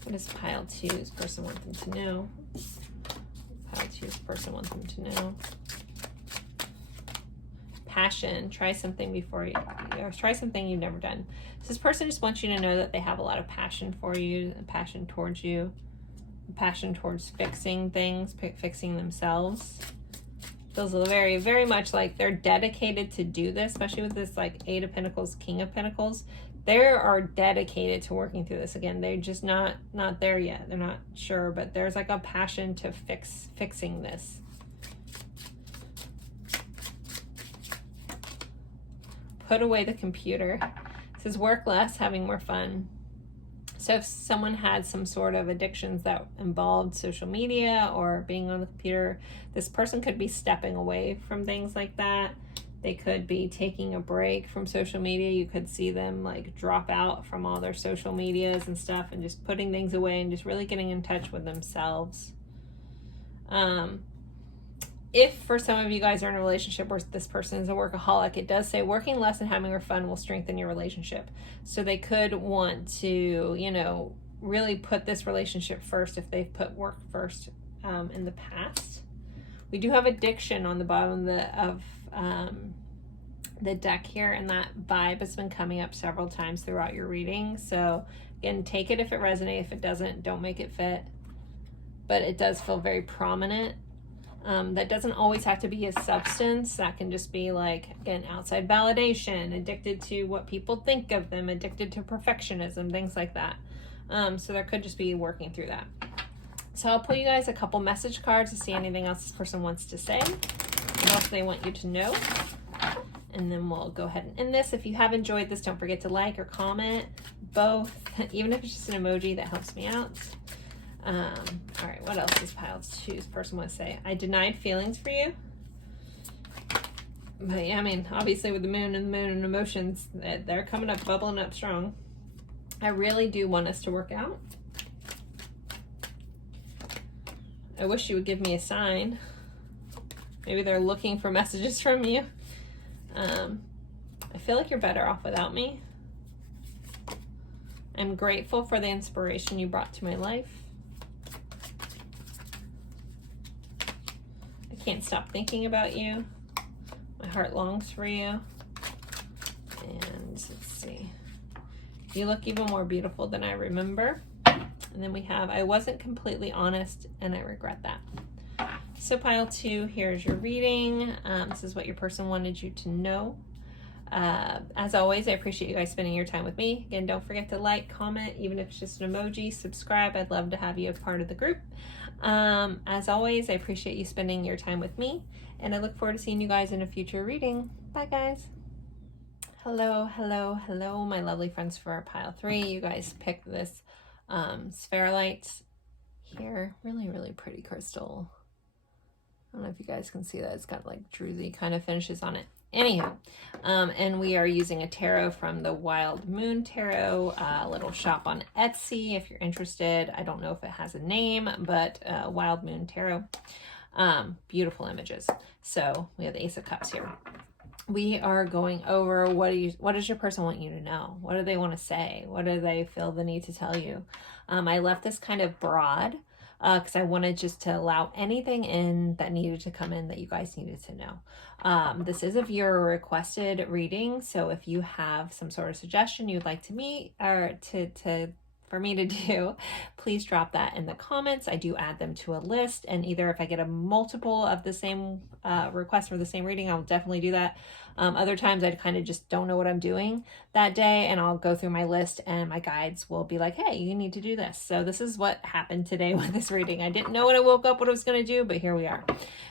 What does pile 2's person want them to know? Pile 2's person wants them to know. Passion. Try something before you, or try something you've never done. So this person just wants you to know that they have a lot of passion for you, a passion towards you, a passion towards fixing things, fixing themselves. Feels very, very much like they're dedicated to do this, especially with this like 8 of Pentacles, King of Pentacles. They are dedicated to working through this. Again, they're just not there yet. They're not sure, but there's like a passion to fixing this. Put away the computer. It says work less, having more fun. So if someone had some sort of addictions that involved social media or being on the computer, this person could be stepping away from things like that. They could be taking a break from social media. You could see them like drop out from all their social medias and stuff and just putting things away and just really getting in touch with themselves. If for some of you guys are in a relationship where this person is a workaholic, it does say working less and having more fun will strengthen your relationship. So they could want to, you know, really put this relationship first if they've put work first in the past. We do have addiction on the bottom of the deck here, and that vibe has been coming up several times throughout your reading. So again, take it if it resonates. If it doesn't, don't make it fit. But it does feel very prominent. That doesn't always have to be a substance. That can just be like, again, outside validation, addicted to what people think of them, addicted to perfectionism, things like that. So there could just be working through that. So I'll pull you guys a couple message cards to see anything else this person wants to say, what else they want you to know. And then we'll go ahead and end this. If you have enjoyed this, don't forget to like or comment both, even if it's just an emoji, that helps me out. All right, what else does pile 2's person want to say? I denied feelings for you. But yeah, I mean, obviously with the moon and emotions, they're coming up, bubbling up strong. I really do want us to work out. I wish you would give me a sign. Maybe they're looking for messages from you. I feel like you're better off without me. I'm grateful for the inspiration you brought to my life. I can't stop thinking about you. My heart longs for you. And let's see. You look even more beautiful than I remember. And then we have, I wasn't completely honest and I regret that. So pile 2, here's your reading. This is what your person wanted you to know. As always, I appreciate you guys spending your time with me. Again, don't forget to like, comment, even if it's just an emoji, subscribe. I'd love to have you a part of the group. As always, I appreciate you spending your time with me, and I look forward to seeing you guys in a future reading. Bye, guys. Hello, hello, hello, my lovely friends for pile 3. You guys picked this Tealight here. Really, really pretty crystal. I don't know if you guys can see that. It's got like druzy kind of finishes on it. Anyhow, and we are using a tarot from the Wildmoontarot, a little shop on Etsy if you're interested. I don't know if it has a name, but Wildmoontarot. Beautiful images. So we have the Ace of Cups here. We are going over what does your person want you to know? What do they want to say? What do they feel the need to tell you? I left this kind of broad because I wanted just to allow anything in that needed to come in that you guys needed to know. This is a viewer requested reading, so if you have some sort of suggestion you'd like to meet or for me to do, please drop that in the comments. I do add them to a list, and either if I get a multiple of the same request for the same reading, I'll definitely do that. Other times I kind of just don't know what I'm doing that day, and I'll go through my list and my guides will be like, hey, you need to do this. So this is what happened today with this reading. I didn't know when I woke up what I was going to do, but here we are.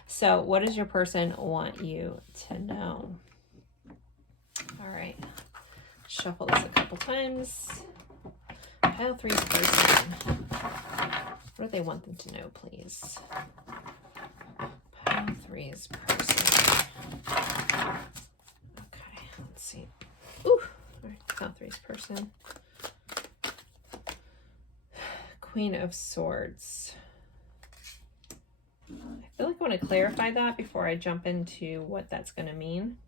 So what does your person want you to know? All right, shuffle this a couple times. Pile 3's person. What do they want them to know, please? Pile 3's person. Okay, let's see. Ooh, all right, pile 3's person. Queen of Swords. I feel like I want to clarify that before I jump into what that's going to mean.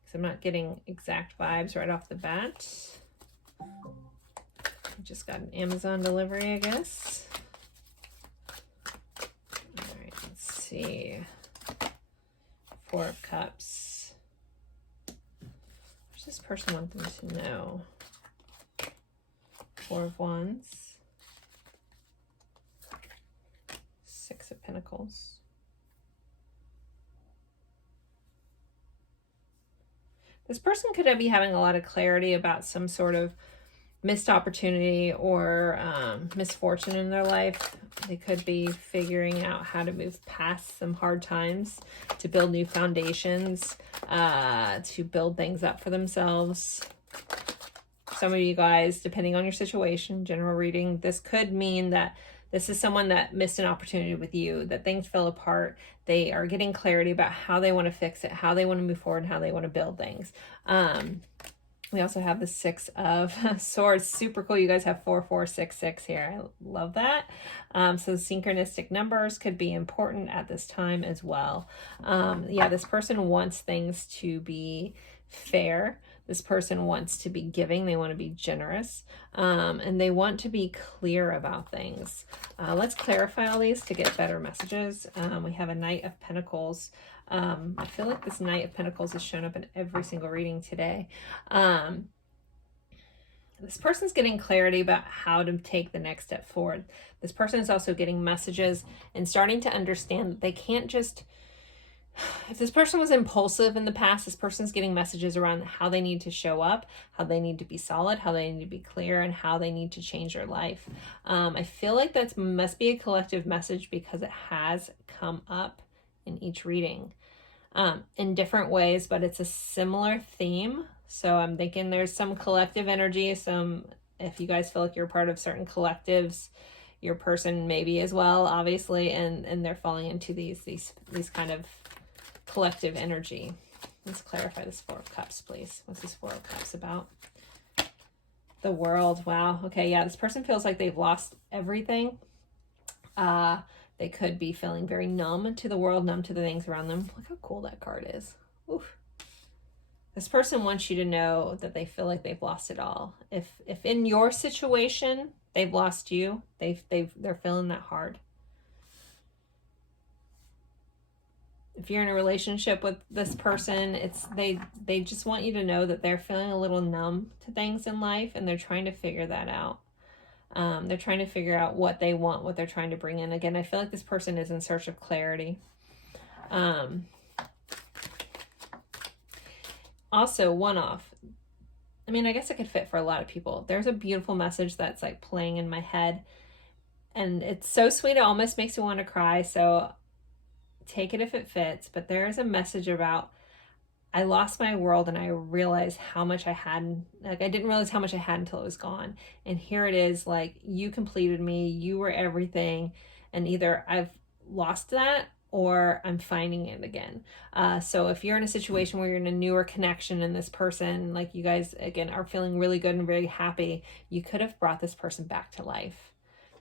Because I'm not getting exact vibes right off the bat. I just got an Amazon delivery, I guess. All right, let's see. 4 of Cups. What does this person want them to know? 4 of Wands. 6 of Pentacles. This person could be having a lot of clarity about some sort of missed opportunity or misfortune in their life. They could be figuring out how to move past some hard times, to build new foundations, to build things up for themselves. Some of you guys, depending on your situation, general reading, this could mean that this is someone that missed an opportunity with you, that things fell apart. They are getting clarity about how they want to fix it, how they want to move forward, and how they want to build things. We also have the 6 of Swords. Super cool. You guys have 4, 4, 6, 6 here. I love that. So synchronistic numbers could be important at this time as well. Yeah, this person wants things to be fair. This person wants to be giving. They want to be generous. And they want to be clear about things. Let's clarify all these to get better messages. We have a Knight of Pentacles. I feel like this Knight of Pentacles has shown up in every single reading today. This person's getting clarity about how to take the next step forward. This person is also getting messages and starting to understand that they can't just... If this person was impulsive in the past, this person's getting messages around how they need to show up, how they need to be solid, how they need to be clear, and how they need to change their life. I feel like that must be a collective message because it has come up in each reading in different ways, but it's a similar theme. So I'm thinking there's some collective energy. If you guys feel like you're part of certain collectives, your person maybe as well, obviously, and they're falling into these kind of collective energy. Let's clarify this 4 of Cups, please. What's this 4 of Cups about? The World. Wow. Okay, yeah, this person feels like they've lost everything. They could be feeling very numb to the world, numb to the things around them. Look how cool that card is. Oof. This person wants you to know that they feel like they've lost it all. If in your situation they've lost you, they're feeling that hard. If you're in a relationship with this person, they just want you to know that they're feeling a little numb to things in life, and they're trying to figure that out. They're trying to figure out what they want, what they're trying to bring in. Again, I feel like this person is in search of clarity. Also, one-off. I mean, I guess it could fit for a lot of people. There's a beautiful message that's like playing in my head, and it's so sweet it almost makes me want to cry. So take it if it fits, but there is a message about, I lost my world and I realized how much I had. Like, I didn't realize how much I had until it was gone. And here it is, like, you completed me, you were everything, and either I've lost that or I'm finding it again. So if you're in a situation where you're in a newer connection and this person, like, you guys, again, are feeling really good and very happy, you could have brought this person back to life.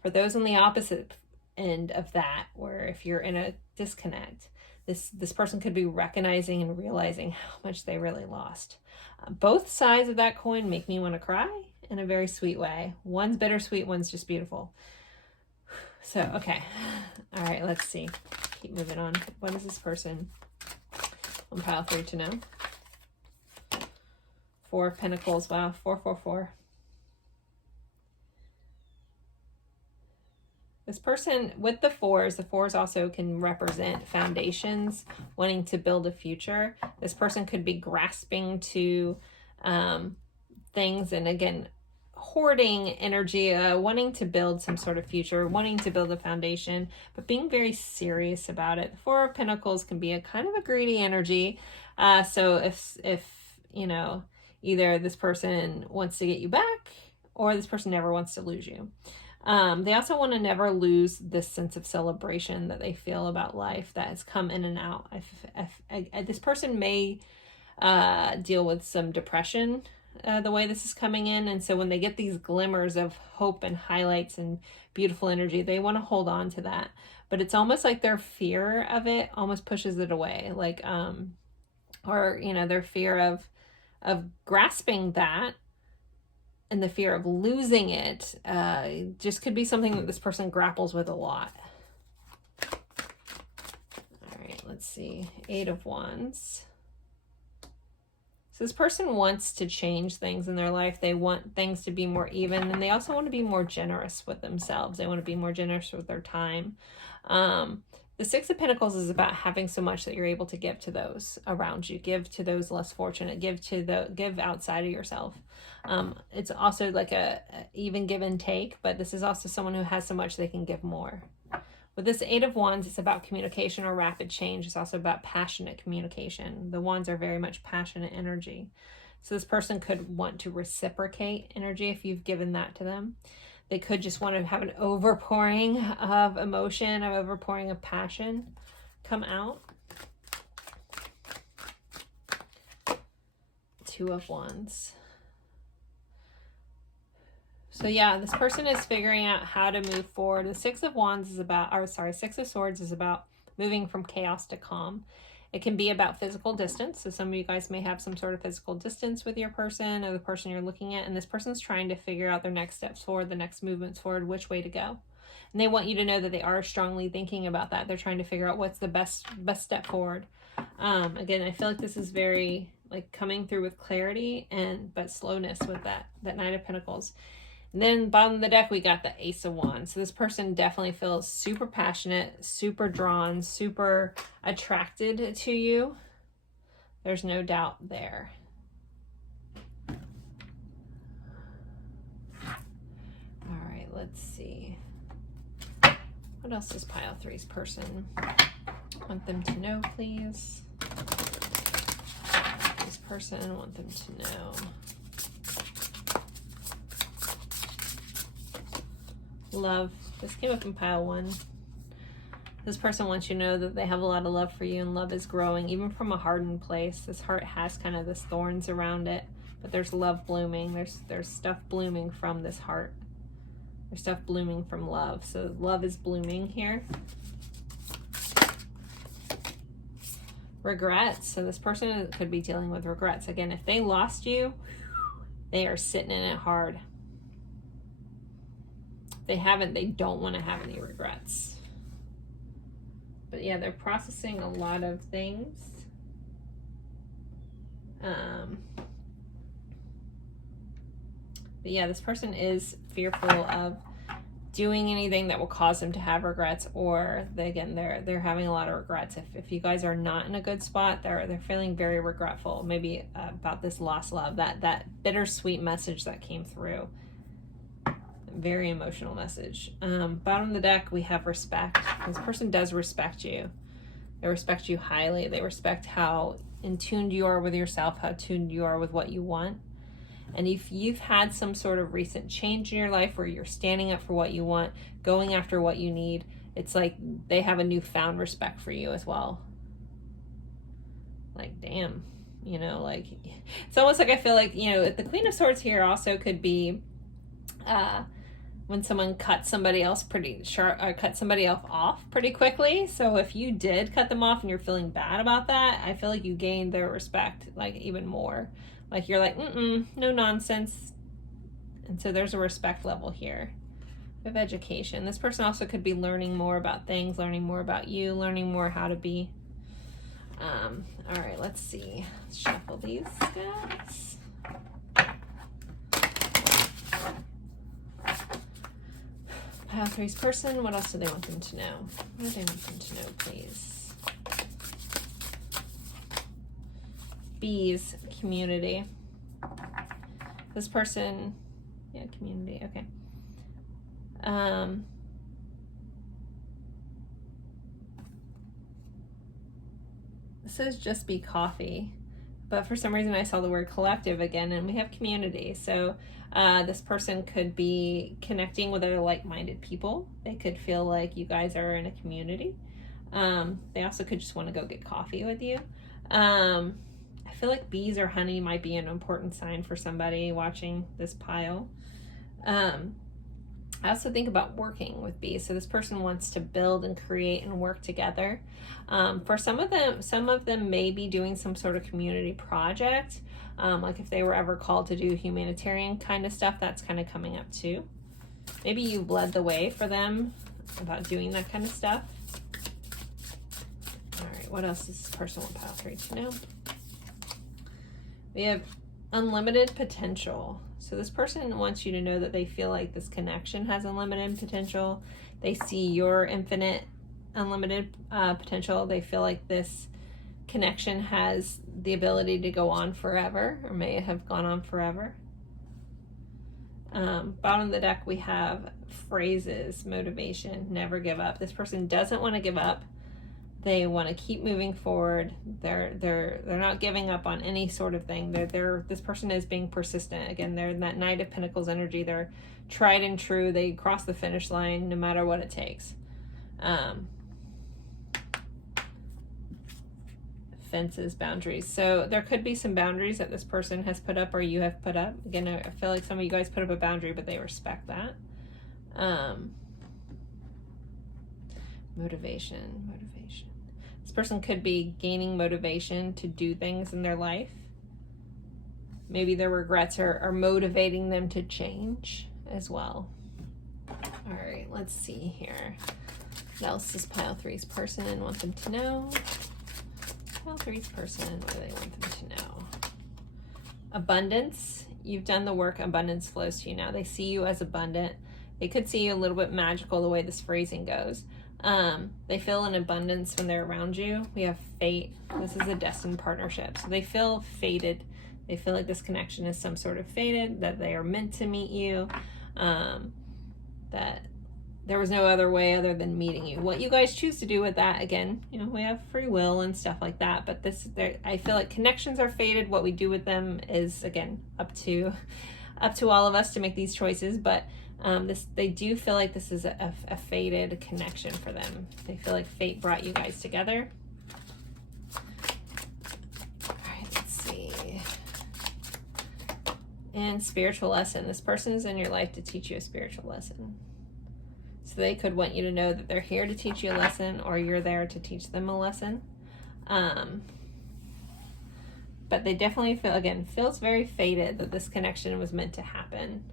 For those on the opposite end of that, where if you're in a disconnect, this person could be recognizing and realizing how much they really lost. Both sides of that coin make me want to cry in a very sweet way. One's bittersweet, one's just beautiful. So, okay. All right, let's see. Keep moving on. What is this person on pile 3 to know? 4 of Pentacles. Wow, 4, 4, 4. This person with the fours also can represent foundations, wanting to build a future. This person could be grasping to things, and again, hoarding energy, wanting to build some sort of future, wanting to build a foundation, but being very serious about it. The Four of Pentacles can be a kind of a greedy energy. So if you know, either this person wants to get you back, or this person never wants to lose you. They also want to never lose this sense of celebration that they feel about life that has come in and out. This person may deal with some depression the way this is coming in. And so when they get these glimmers of hope and highlights and beautiful energy, they want to hold on to that. But it's almost like their fear of it almost pushes it away. Like, or, you know, their fear of grasping that, and the fear of losing it just could be something that this person grapples with a lot. All right, let's see. 8 of Wands. So this person wants to change things in their life. They want things to be more even, and they also want to be more generous with themselves. They want to be more generous with their time. The Six of Pentacles is about having so much that you're able to give to those around you, give to those less fortunate, give outside of yourself. It's also like a even give and take, but this is also someone who has so much they can give more. With this 8 of Wands, it's about communication or rapid change. It's also about passionate communication. The Wands are very much passionate energy. So this person could want to reciprocate energy if you've given that to them. They could just want to have an overpouring of emotion, an overpouring of passion come out. 2 of Wands. So yeah, this person is figuring out how to move forward. The Six of Wands is about, Six of Swords is about moving from chaos to calm. It can be about physical distance. So some of you guys may have some sort of physical distance with your person or the person you're looking at. And this person's trying to figure out their next steps forward, the next movements forward, which way to go. And they want you to know that they are strongly thinking about that. They're trying to figure out what's the best step forward. Again, I feel like this is very like coming through with clarity but slowness with that Knight of Pentacles. And then bottom of the deck, we got the Ace of Wands. So this person definitely feels super passionate, super drawn, super attracted to you. There's no doubt there. All right, let's see. What else does pile 3's person want them to know, please? This person want them to know. Love. This came up in pile 1. This person wants you to know that they have a lot of love for you, and love is growing even from a hardened place. This heart has kind of this thorns around it, but there's love blooming. There's stuff blooming from this heart. There's stuff blooming from love. So love is blooming here. Regrets. So this person could be dealing with regrets. Again, if they lost you, they are sitting in it hard. They don't want to have any regrets. But yeah, they're processing a lot of things. But yeah, this person is fearful of doing anything that will cause them to have regrets, or they're having a lot of regrets. If you guys are not in a good spot, they're feeling very regretful, maybe about this lost love, that bittersweet message that came through. Very emotional message. Bottom of the deck, we have respect. This person does respect you. They respect you highly. They respect how in tune you are with yourself, how tuned you are with what you want. And if you've had some sort of recent change in your life where you're standing up for what you want, going after what you need, it's like they have a newfound respect for you as well. Like, damn, you know, like, it's almost like I feel like, you know, the Queen of Swords here also could be when someone cuts somebody else pretty sharp, or cut somebody else off pretty quickly. So if you did cut them off and you're feeling bad about that, I feel like you gained their respect, like, even more. Like, you're like, no nonsense. And so there's a respect level here. We have education. This person also could be learning more about things, learning more about you, learning more how to be. All right, let's see. Let's shuffle these guys. Pile 3's person, what else do they want them to know? What do they want them to know, please? Bees, community. This person, yeah, community, okay. This says just be coffee, but for some reason I saw the word collective again, and we have community. So this person could be connecting with other like-minded people. They could feel like you guys are in a community. They also could just want to go get coffee with you. I feel like bees or honey might be an important sign for somebody watching this pile. I also think about working with bees. So this person wants to build and create and work together. For some of them may be doing some sort of community project. Like if they were ever called to do humanitarian kind of stuff, that's kind of coming up too. Maybe you've led the way for them about doing that kind of stuff. All right, what else does this person want pile 3 to know? We have unlimited potential. So this person wants you to know that they feel like this connection has unlimited potential. They see your infinite, unlimited potential. They feel like this connection has the ability to go on forever, or may have gone on forever. Bottom of the deck, we have phrases, motivation, never give up. This person doesn't want to give up. They want to keep moving forward. They're not giving up on any sort of thing. This person is being persistent. Again, they're in that Knight of Pentacles energy. They're tried and true. They cross the finish line no matter what it takes. Fences, boundaries. So there could be some boundaries that this person has put up or you have put up. Again, I feel like some of you guys put up a boundary, but they respect that. Motivation. This person could be gaining motivation to do things in their life. Maybe their regrets are motivating them to change as well. All right, let's see here. What else does pile 3's person want them to know? Pile 3's person, what do they want them to know? Abundance. You've done the work. Abundance flows to you now. They see you as abundant. They could see you a little bit magical the way this phrasing goes. They feel an abundance when they're around you. We have fate. This is a destined partnership. So they feel fated. They feel like this connection is some sort of fated, that they are meant to meet you, that there was no other way other than meeting you. What you guys choose to do with that, again, you know, we have free will and stuff like that, but I feel like connections are fated. What we do with them is, again, up to all of us to make these choices, but they do feel like this is a fated connection for them. They feel like fate brought you guys together. All right, let's see. And spiritual lesson. This person is in your life to teach you a spiritual lesson. So they could want you to know that they're here to teach you a lesson, or you're there to teach them a lesson. But they definitely feel, again, feels very fated that this connection was meant to happen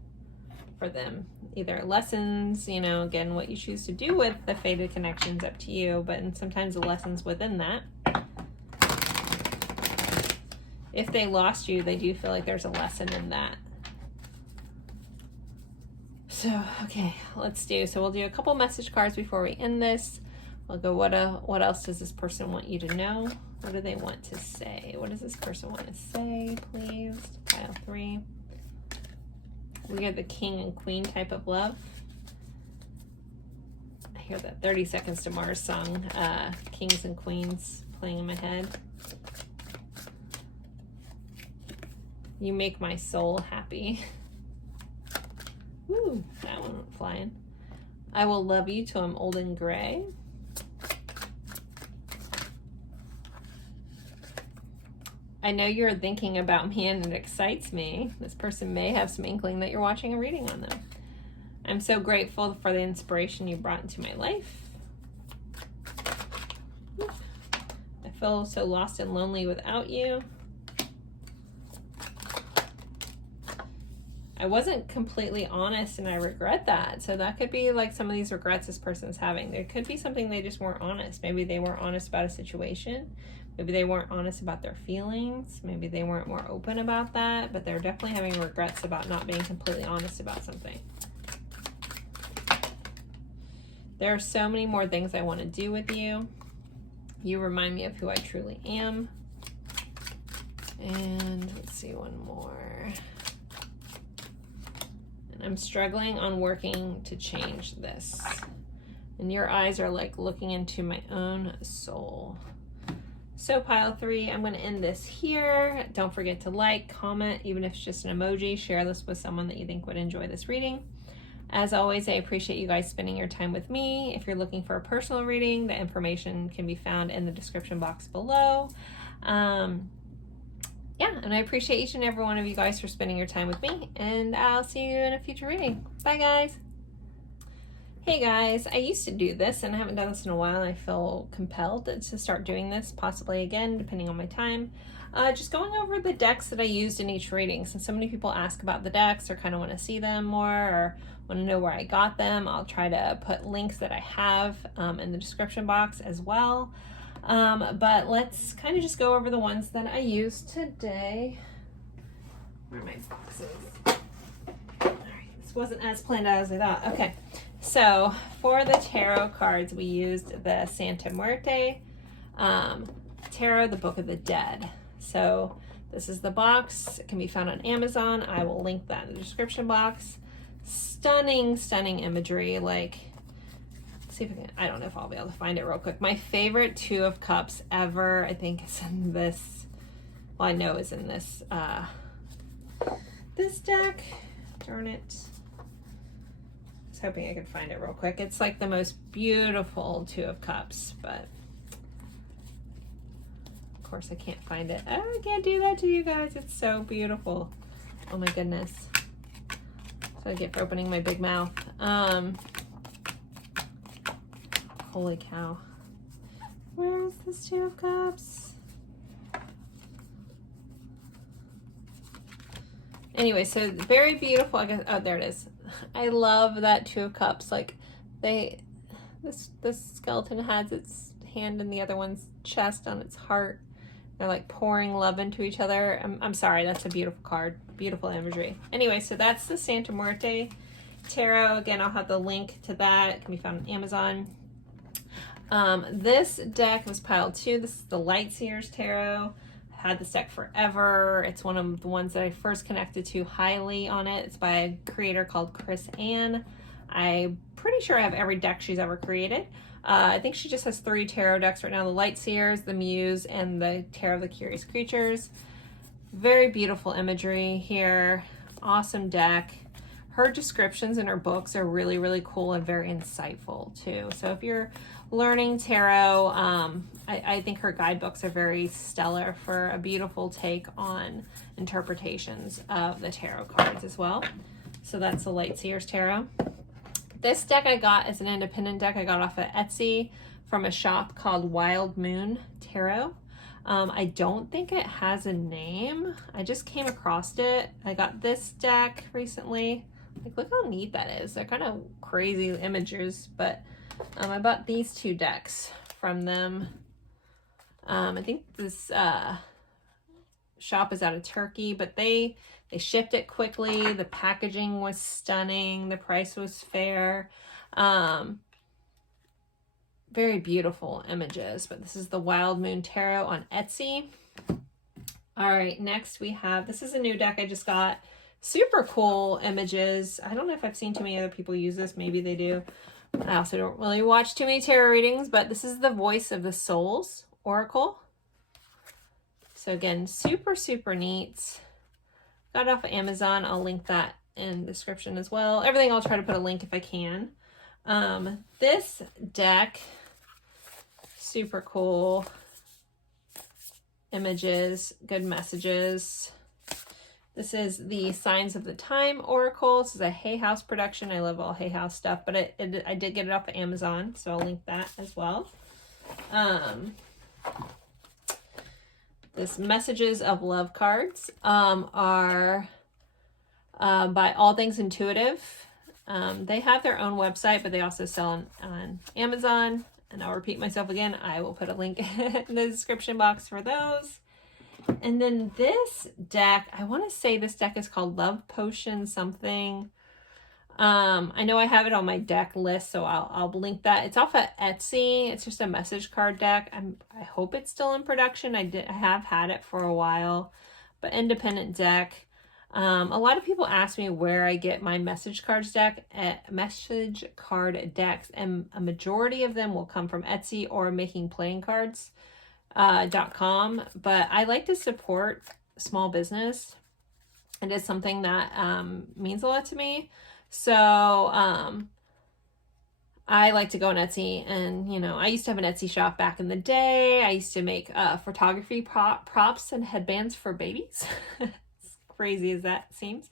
for them. Either lessons, you know, again, what you choose to do with the fated connections up to you, but sometimes the lessons within that. If they lost you, they do feel like there's a lesson in that. So, okay, so we'll do a couple message cards before we end this. We'll go, what else does this person want you to know? What do they want to say? What does this person want to say, please? Pile 3. We are the King and Queen type of love. I hear that 30 Seconds to Mars song, Kings and Queens, playing in my head. You make my soul happy. Ooh, that one went flying. I will love you till I'm old and gray. I know you're thinking about me and it excites me. This person may have some inkling that you're watching a reading on them. I'm so grateful for the inspiration you brought into my life. I feel so lost and lonely without you. I wasn't completely honest and I regret that. So that could be like some of these regrets this person's having. There could be something they just weren't honest. Maybe they weren't honest about a situation. Maybe they weren't honest about their feelings. Maybe they weren't more open about that, but they're definitely having regrets about not being completely honest about something. There are so many more things I want to do with you. You remind me of who I truly am. And let's see, one more. And I'm struggling on working to change this. And your eyes are like looking into my own soul. So pile 3, I'm going to end this here. Don't forget to like, comment, even if it's just an emoji. Share this with someone that you think would enjoy this reading. As always, I appreciate you guys spending your time with me. If you're looking for a personal reading, the information can be found in the description box below. Yeah, and I appreciate each and every one of you guys for spending your time with me, and I'll see you in a future reading. Bye, guys. Hey guys, I used to do this and I haven't done this in a while, and I feel compelled to start doing this, possibly again, depending on my time. Just going over the decks that I used in each reading. Since so many people ask about the decks or kind of want to see them more or want to know where I got them, I'll try to put links that I have in the description box as well. But let's kind of just go over the ones that I used today. Where are my boxes? All right, this wasn't as planned as I thought. Okay. So for the tarot cards, we used the Santa Muerte Tarot, the Book of the Dead. So this is the box. It can be found on Amazon. I will link that in the description box. Stunning, stunning imagery. Like, let's see if I can, I don't know if I'll be able to find it real quick. My favorite 2 of Cups ever, I think, is in this. Well, I know is in this this deck. Darn it. Hoping I could find it real quick. It's like the most beautiful 2 of Cups, but of course I can't find it. Oh, I can't do that to you guys. It's so beautiful. Oh my goodness. So I get for opening my big mouth. Holy cow. Where is this 2 of Cups? Anyway, so very beautiful. I guess, oh, there it is. I love that 2 of Cups. Like this skeleton has its hand in the other one's chest on its heart. They're like pouring love into each other. I'm sorry, that's a beautiful card. Beautiful imagery. Anyway, so that's the Santa Muerte Tarot. Again, I'll have the link to that. It can be found on Amazon. This deck was pile 2. This is the Lightseers Tarot. Had this deck forever. It's one of the ones that I first connected to highly on it. It's by a creator called Chris Ann. I'm pretty sure I have every deck she's ever created. I think she just has 3 tarot decks right now: the Lightseers, the Muse, and the Tarot of the Curious Creatures. Very beautiful imagery here. Awesome deck. Her descriptions in her books are really, really cool and very insightful too. So if you're learning tarot, I think her guidebooks are very stellar for a beautiful take on interpretations of the tarot cards as well. So that's the Lightseers Tarot. This deck I got as an independent deck. I got off of Etsy from a shop called Wildmoontarot. I don't think it has a name. I just came across it. I got this deck recently. Like, look how neat that is. They're kind of crazy images, but I bought these 2 decks from them. I think this shop is out of Turkey, but they shipped it quickly. The packaging was stunning. The price was fair. Very beautiful images, but this is the Wild Moon Tarot on Etsy. All right, next we have, this is a new deck I just got. Super cool images. I don't know if I've seen too many other people use this. Maybe they do. I also don't really watch too many tarot readings, but this is the Voice of the Souls Oracle. So again, super, super neat. Got it off of Amazon. I'll link that in the description as well. Everything I'll try to put a link if I can. This deck, super cool images, good messages. This is the Signs of the Time Oracle. This is a Hay House production. I love all Hay House stuff, but I did get it off of Amazon, so I'll link that as well. This Messages of Love cards are by All Things Intuitive. They have their own website, but they also sell on Amazon. And I'll repeat myself again. I will put a link in the description box for those. And then this deck, I want to say this deck is called Love Potion something. I know I have it on my deck list, so I'll link that. It's off of Etsy. It's just a message card deck. I hope it's still in production. I have had it for a while, but independent deck. A lot of people ask me where I get my message card decks, and a majority of them will come from Etsy or makingplayingcards.com. But I like to support small business. It is something that means a lot to me. So I like to go on Etsy, and I used to have an Etsy shop back in the day. I used to make photography props and headbands for babies. As crazy as that seems.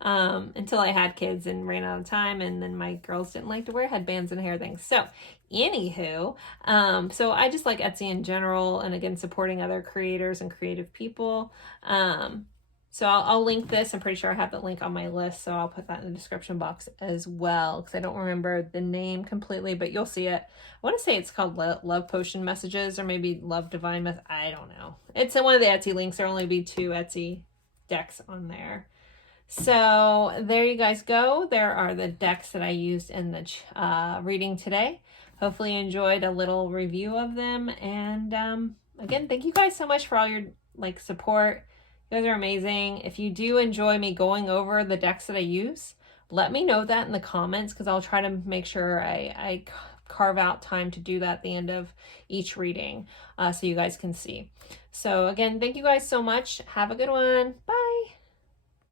Until I had kids and ran out of time, and then my girls didn't like to wear headbands and hair things. So anywho, so I just like Etsy in general, and again, supporting other creators and creative people. So I'll link this. I'm pretty sure I have the link on my list, so I'll put that in the description box as well, because I don't remember the name completely, but you'll see it. I want to say it's called Love Potion Messages, or maybe Love Divine Messages. I don't know. It's in one of the Etsy links. There'll only be 2 Etsy decks on there. So there you guys go. There are the decks that I used in the reading today. Hopefully you enjoyed a little review of them. And again, thank you guys so much for all your support. You guys are amazing. If you do enjoy me going over the decks that I use, let me know that in the comments, because I'll try to make sure I carve out time to do that at the end of each reading, so you guys can see. So again, thank you guys so much. Have a good one. Bye.